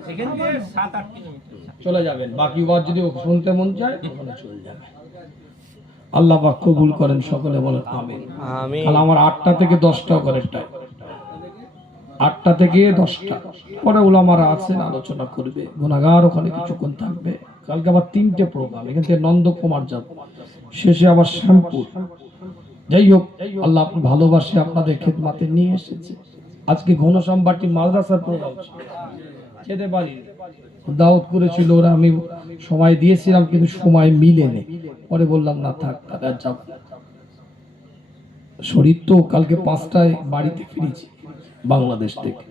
সেখান থেকে 7-8 চলে যাবেন। বাকি বার যদি শুনতে মন চায় ওখানে চলে যাবে। আল্লাহ পাক কবুল করেন, সকলে বলেন আমিন। আমিন। তাহলে আমার 8টা থেকে 10টা করে টাইম, 8টা থেকে 10টা পরে উলামারা আছেন, আলোচনা করবে, গুনাহগার ওখানে কিছুক্ষণ থাকবে। কালকে আবার 3টে প্রোগ্রাম, এখান থেকে নন্দকুমার যাব, শেষে আবার শ্যামপুর। যাই হোক, আল্লাহ আপনি ভালোবাসে আপনাদের খেদমাতে নিয়ে এসেছে। আজকে ঘনশ্যামবাটি মাদ্রাসার প্রোগ্রাম যেতে পারি, দাওয়াত করেছিল ওরা, আমি সময় দিয়েছিলাম কিন্তু সময় মিলেনি, পরে বললাম না থাক তাদের যাব। শরীর তো কালকে 5টায় বাড়িতে ফিরেছি বাংলাদেশ থেকে,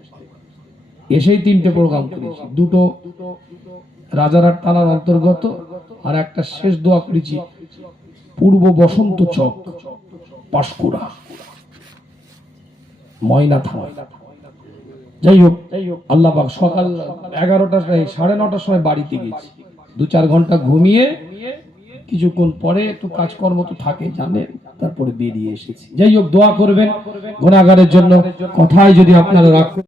এসেই 3টে প্রোগ্রাম করেছি, 2টো রাজারহাট থানার অন্তর্গত, আর একটা শেষ দোয়া করেছি পূর্ব বসন্ত চক পাঁশকুড়া ময়না থানা। যাই হোক, আল্লাহ পাক সকাল 11টা 9:30টার সময় বাড়িতে গেছি, 2-4 ঘন্টা ঘুমিয়ে কিছুক্ষণ পরে একটু কাজকর্ম তো থাকে জানেন, তারপরে বেরিয়ে এসেছি। যাই হোক, দোয়া করবেন গুনাহগারের জন্য। কথায় যদি আপনারা রাখ